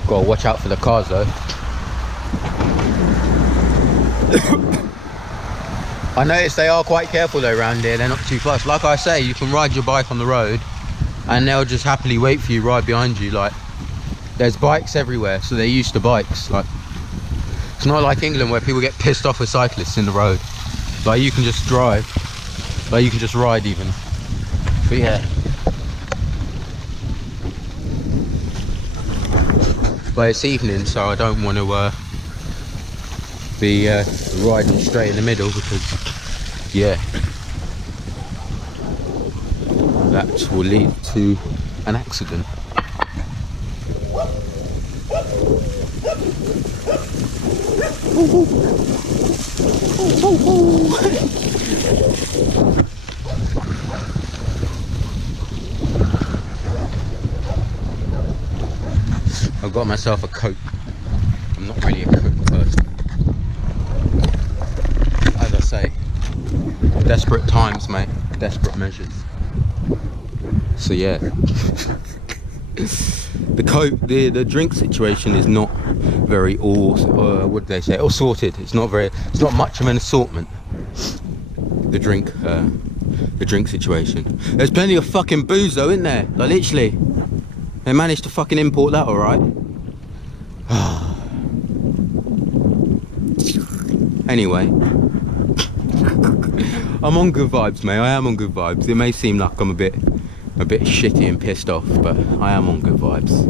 gotta watch out for the cars though. I noticed they are quite careful though around here, they're not too fast. Like I say, you can ride your bike on the road and they'll just happily wait for you right behind you. Like there's bikes everywhere, so they're used to bikes. Like it's not like England where people get pissed off with cyclists in the road. Like you can just drive, like you can just ride even. But yeah. But it's evening, so I don't want to be riding straight in the middle because yeah, that will lead to an accident. I've got myself a Coke. I'm not really a Coke person. As I say, desperate times, mate. Desperate measures. So yeah. The Coke, the drink situation is not very what did they say? All sorted. It's not much of an assortment. The drink situation. There's plenty of fucking booze though, isn't there? Like literally, they managed to fucking import that, all right. Anyway, I'm on good vibes, mate. I am on good vibes. It may seem like I'm a bit shitty and pissed off, but I am on good vibes.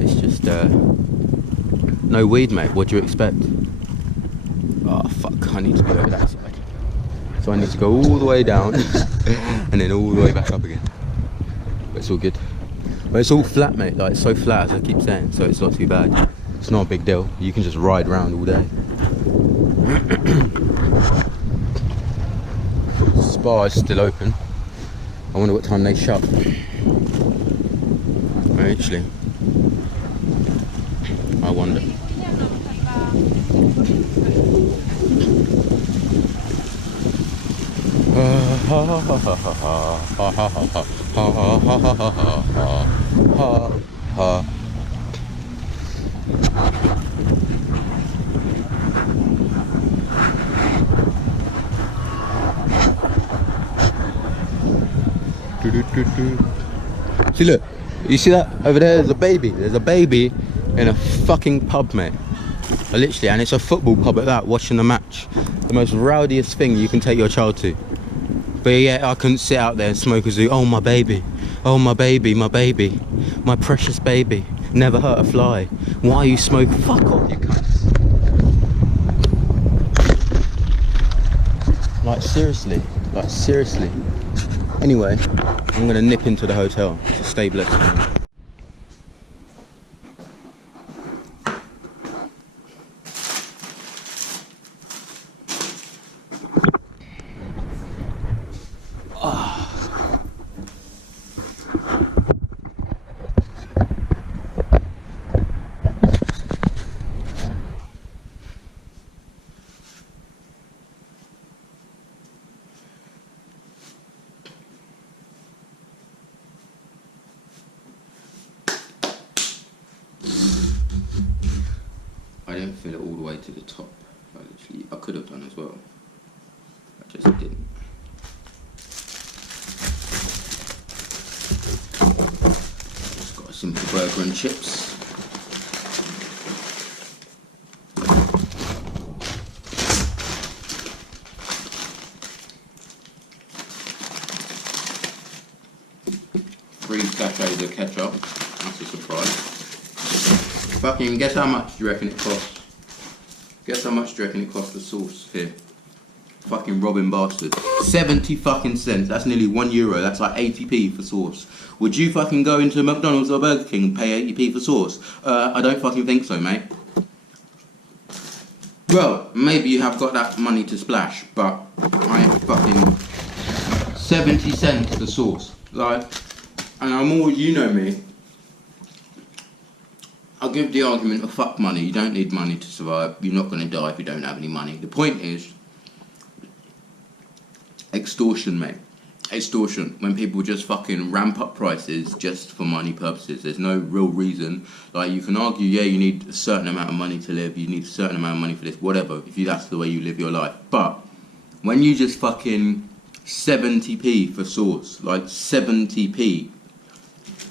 It's just no weed, mate. What do you expect? Oh fuck, I need to go over that side. So I need to go all the way down and then all the way back up again. But it's all good. But it's all flat, mate. Like it's so flat, as I keep saying, so it's not too bad. It's not a big deal. You can just ride around all day. Spa is still open. I wonder what time they shut. Actually, I wonder. See, look, you see that over there? There's a baby. There's a baby in a fucking pub, mate. Literally, and it's a football pub at that, watching the match. The most rowdiest thing you can take your child to. But yeah, I couldn't sit out there and smoke a zoo. Oh, my baby. Oh, my baby, my baby. My precious baby. Never hurt a fly. Why are you smoking? Fuck off, you cunts. Like, seriously. Like, seriously. Anyway, I'm going to nip into the hotel. It's a stay blessed. I didn't fill it all the way to the top. I could have done as well. I just didn't. Just got a simple burger and chips. Three sachets of ketchup. That's a surprise. Fucking guess how much do you reckon it costs? Guess how much do you reckon it costs the sauce here? Fucking robbing bastard. 70 fucking cents. That's nearly €1. That's like 80p for sauce. Would you fucking go into McDonald's or Burger King and pay 80p for sauce? I don't fucking think so, mate. Well, maybe you have got that money to splash, but I ain't fucking 70 cents for sauce. Like, and I'm all, you know me. I'll give the argument of fuck money. You don't need money to survive. You're not going to die if you don't have any money. The point is extortion, mate. Extortion. When people just fucking ramp up prices just for money purposes. There's no real reason. Like, you can argue, yeah, you need a certain amount of money to live. You need a certain amount of money for this, whatever. If that's the way you live your life. But when you just fucking 70p for sauce, like 70p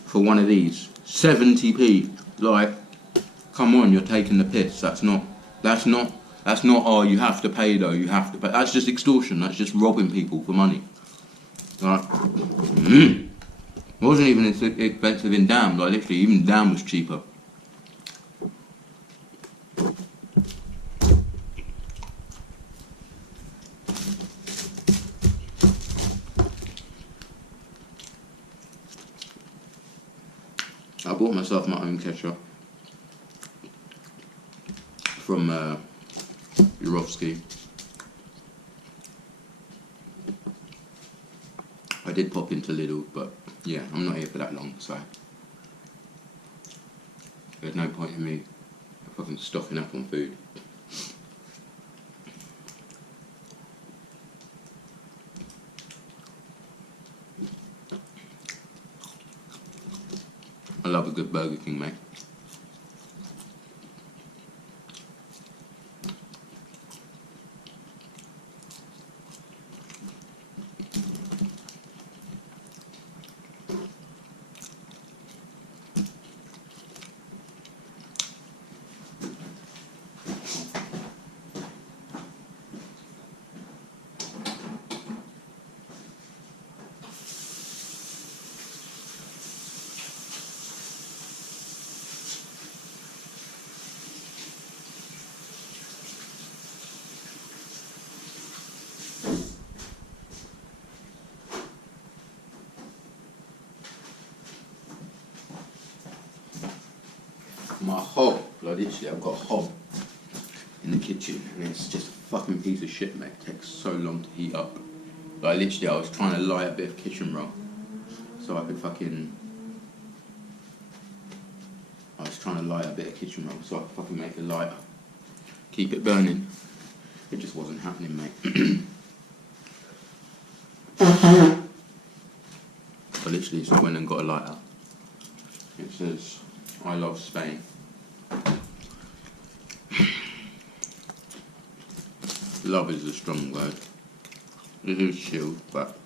for one of these, 70p, like, come on, you're taking the piss. That's not, oh, you have to pay though, you have to pay. That's just extortion, that's just robbing people for money. Like, it wasn't even expensive in Damn, like literally, even Damn was cheaper. I bought myself my own ketchup from Yurovsky. I did pop into Lidl, but yeah, I'm not here for that long, so there's no point in me fucking stocking up on food. I love a good Burger King, mate. My hob, like literally I've got a hob in the kitchen and it's just a fucking piece of shit, mate. It takes so long to heat up. Like literally I was trying to light a bit of kitchen roll so I could fucking... I was trying to light a bit of kitchen roll so I could fucking make a lighter. Keep it burning. It just wasn't happening, mate. I literally just went and got a lighter. It says, I love Spain. Love is a strong word. It is chill, but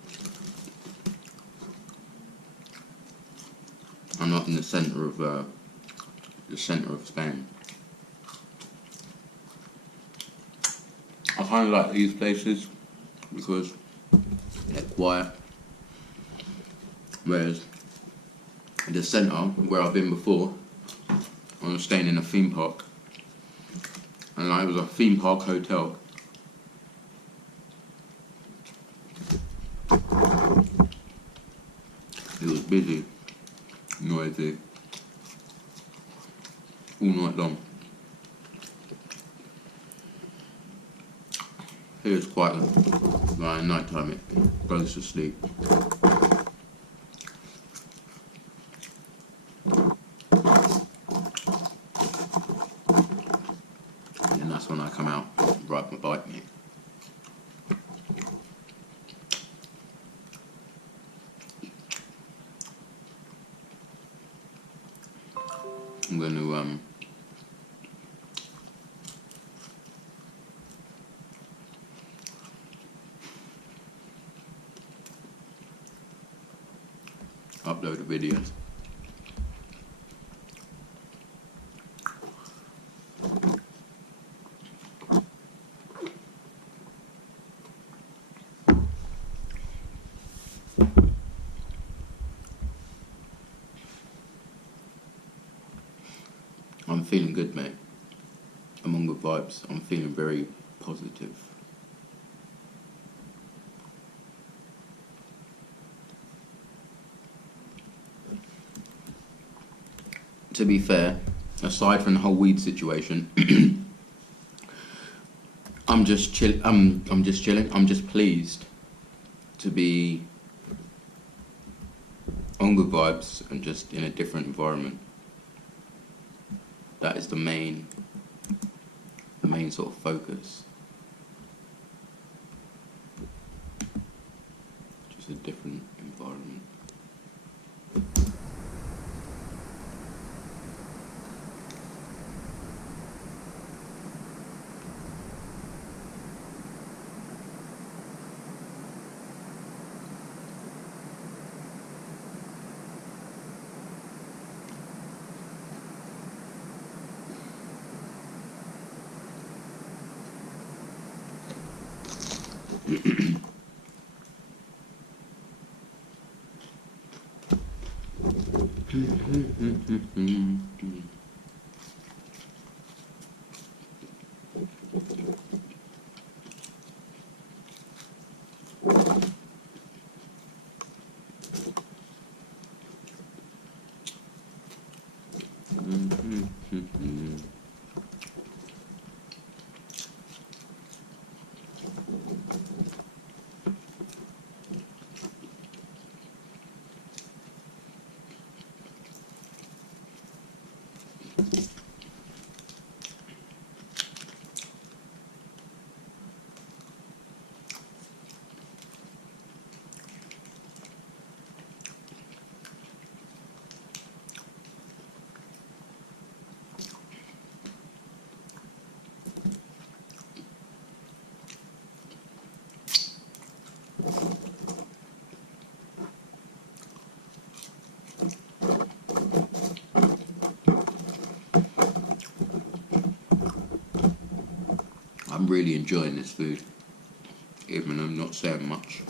I'm not in the centre of Spain. I kind of like these places because they're quiet, whereas the centre where I've been before, I was staying in a theme park, and it was a theme park hotel. It was busy, noisy, all night long. Here it's quite like at night time it goes to sleep. And that's when I come out and ride my bike, mate. I'm going to upload a video. I'm feeling good, mate. I'm on good vibes. I'm feeling very positive. To be fair, aside from the whole weed situation, I'm just chilling. I'm just pleased to be on good vibes and just in a different environment. That is the main sort of focus. Just a different environment. I'm really enjoying this food, even though I'm not saying much.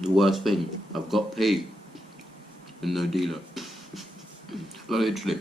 The worst thing, I've got P and no dealer. Literally.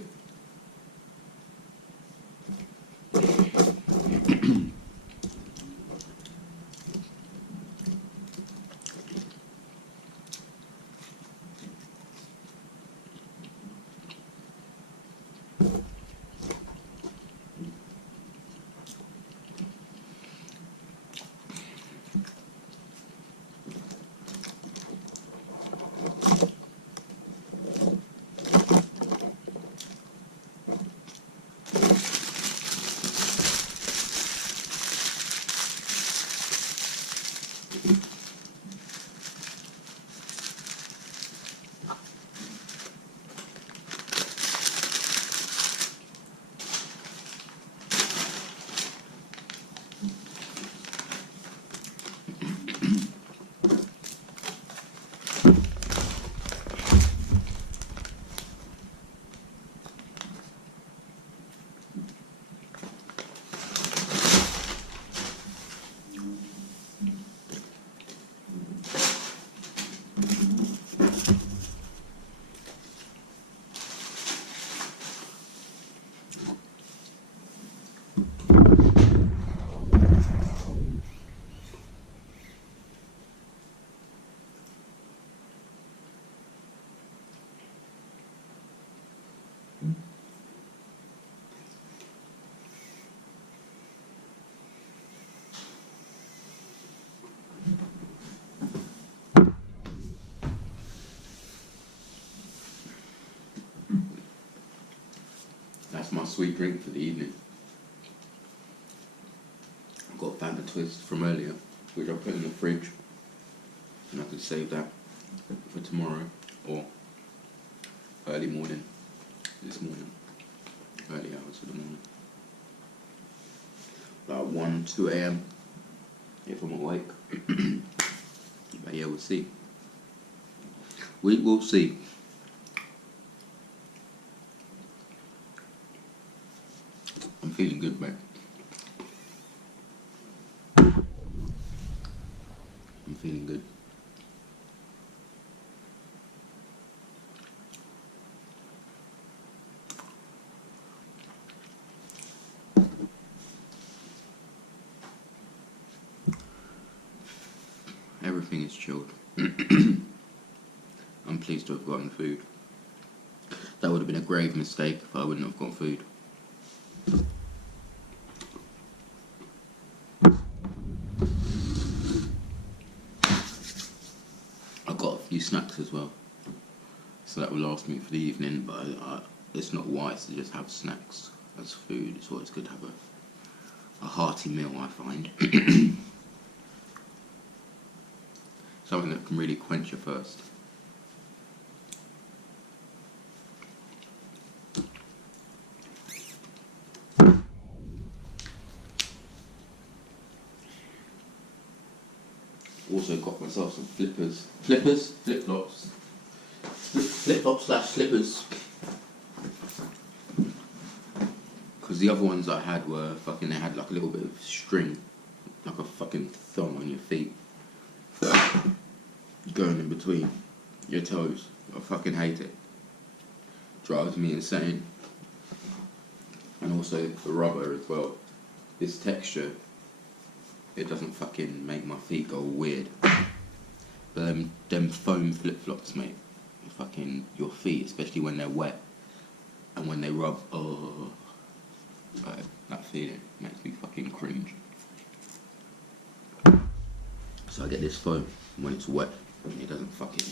sweet drink for the evening. I've got a Fanta Twist from earlier, which I put in the fridge, and I could save that for tomorrow or early morning. This morning, early hours of the morning, about 1, 2 a.m. if I'm awake. But yeah, we'll see. We will see. I'm feeling good, mate. I'm feeling good. Everything is chilled. I'm pleased to have gotten food. That would have been a grave mistake if I wouldn't have got food. I've got a few snacks as well, so that will last me for the evening, but it's not wise to just have snacks as food. It's always good to have a hearty meal, I find. Something that can really quench your thirst. Also got myself some flip-flops slash slippers. Because the other ones I had were fucking, they had like a little bit of string, like a fucking thong on your feet, going in between your toes. I fucking hate it. Drives me insane. And also the rubber as well. This texture, it doesn't fucking make my feet go weird. But them foam flip-flops, mate, fucking your feet, especially when they're wet and when they rub, oh, like, that feeling makes me fucking cringe. So I get this foam when it's wet and it doesn't fucking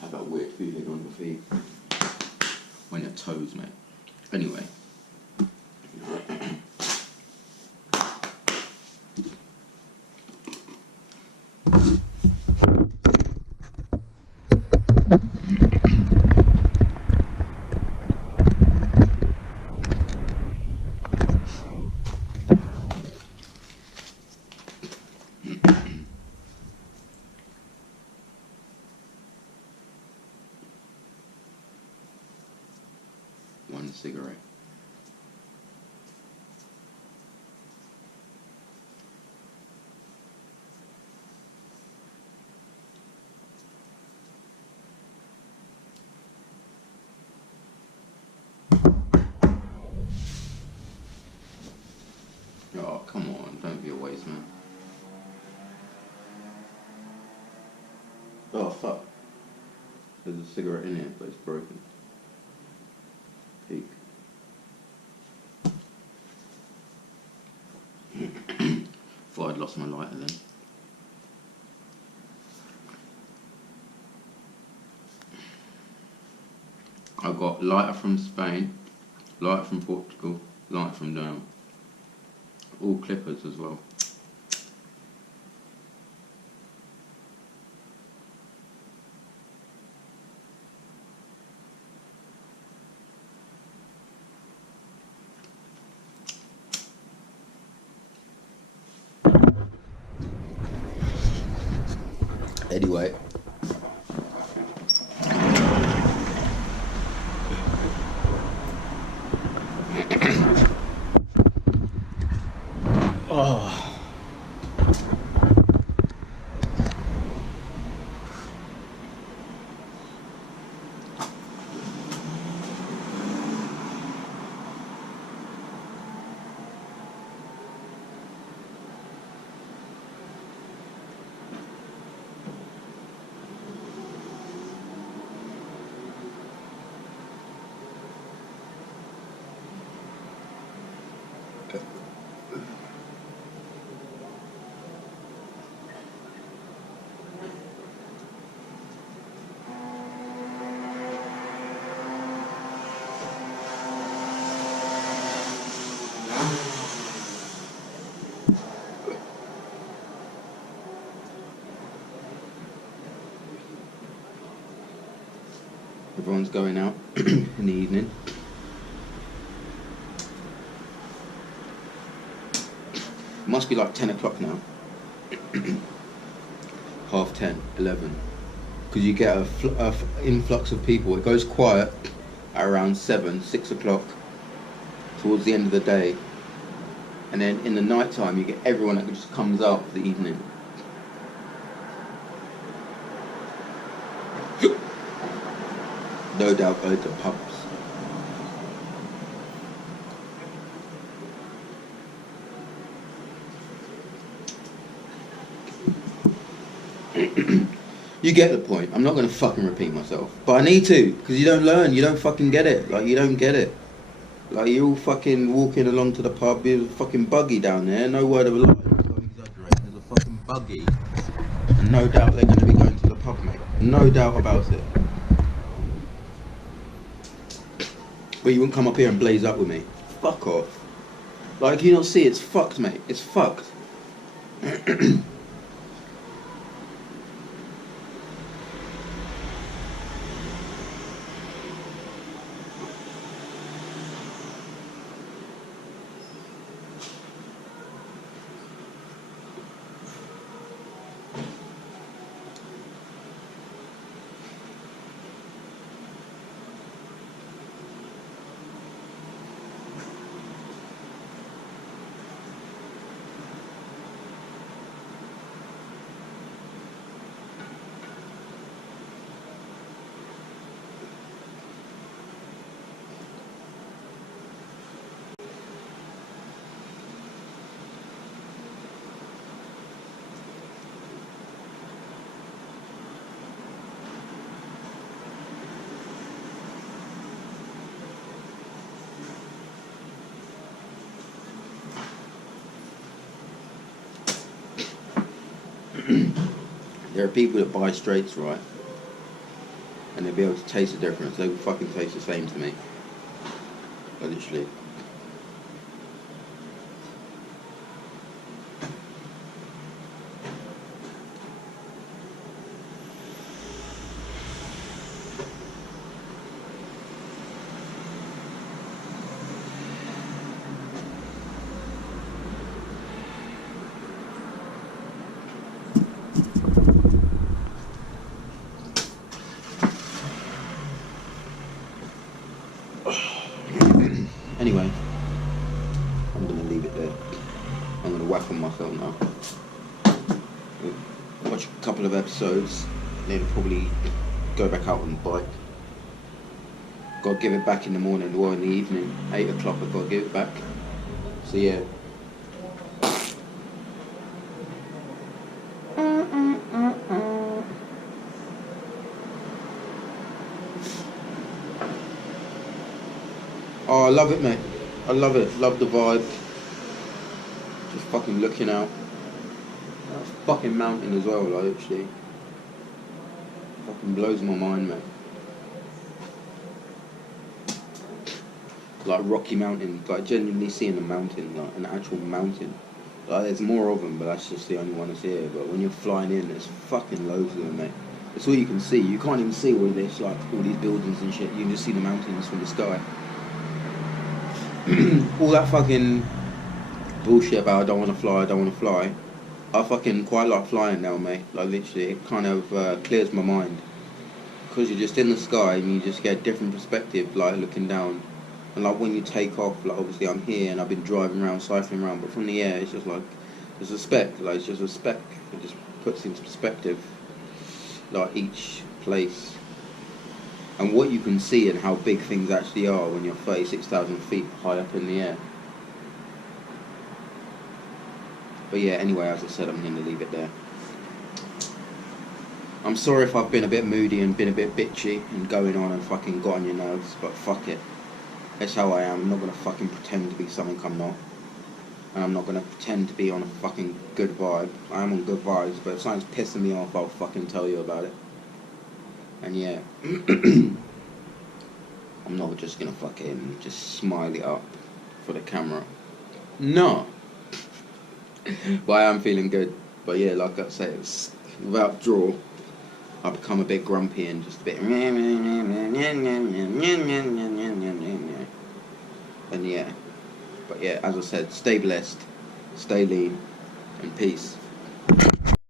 have that weird feeling on your feet when your toes, mate. Anyway. One cigarette. Oh, come on, don't be a waste man. Oh, fuck. There's a cigarette in here, but it's broken. Peak. Thought I'd lost my lighter then. I got lighter from Spain, lighter from Portugal, lighter from Durham. All clippers as well. Anyway. Oh. Everyone's going out in the evening. It must be like 10 o'clock now. Half 10, 11. Because you get a influx of people. It goes quiet at around 7, 6 o'clock towards the end of the day. And then in the night time you get everyone that just comes out for the evening. No doubt go to pubs. You get the point. I'm not going to fucking repeat myself. But I need to, because you don't learn. You don't fucking get it. Like, you don't get it. Like, you're all fucking walking along to the pub. There's a fucking buggy down there. No word of a lie. Don't exaggerate. There's a fucking buggy. And no doubt they're going to be going to the pub, mate. No doubt about it. But you wouldn't come up here and blaze up with me. Fuck off. Like, you don't see, it's fucked, mate. It's fucked. There are people that buy straights, right? And they'll be able to taste the difference. They will fucking taste the same to me. Literally. Anyway, I'm going to leave it there. I'm going to whack on myself now. Watch a couple of episodes, then probably go back out on the bike. Got to give it back in the morning or in the evening. 8 o'clock I've got to give it back. So yeah. Oh, I love it, mate. I love it. Love the vibe. Just fucking looking out. That fucking mountain as well, like, actually. Fucking blows my mind, mate. Like Rocky Mountain, like genuinely seeing a mountain, like an actual mountain. Like, there's more of them, but that's just the only one that's here. But when you're flying in, there's fucking loads of them, mate. That's all you can see. You can't even see all this, like all these buildings and shit. You can just see the mountains from the sky. All that fucking bullshit about I don't want to fly. I fucking quite like flying now, mate. Like, literally, it kind of clears my mind. Because you're just in the sky and you just get a different perspective, like looking down. And like when you take off, like obviously I'm here and I've been driving around, cycling around, but from the air it's just like, there's a speck, like it's just a speck. It just puts into perspective, like each place. And what you can see and how big things actually are when you're 36,000 feet high up in the air. But yeah, anyway, as I said, I'm going to leave it there. I'm sorry if I've been a bit moody and been a bit bitchy and going on and fucking got on your nerves, but fuck it. That's how I am. I'm not going to fucking pretend to be something I'm not. And I'm not going to pretend to be on a fucking good vibe. I am on good vibes, but if something's pissing me off, I'll fucking tell you about it. And yeah, I'm not just gonna fucking just smile it up for the camera. No. But I am feeling good. But yeah, like I say, it's without draw. I become a bit grumpy and just a bit. And yeah, but yeah, as I said, stay blessed, stay lean, and peace.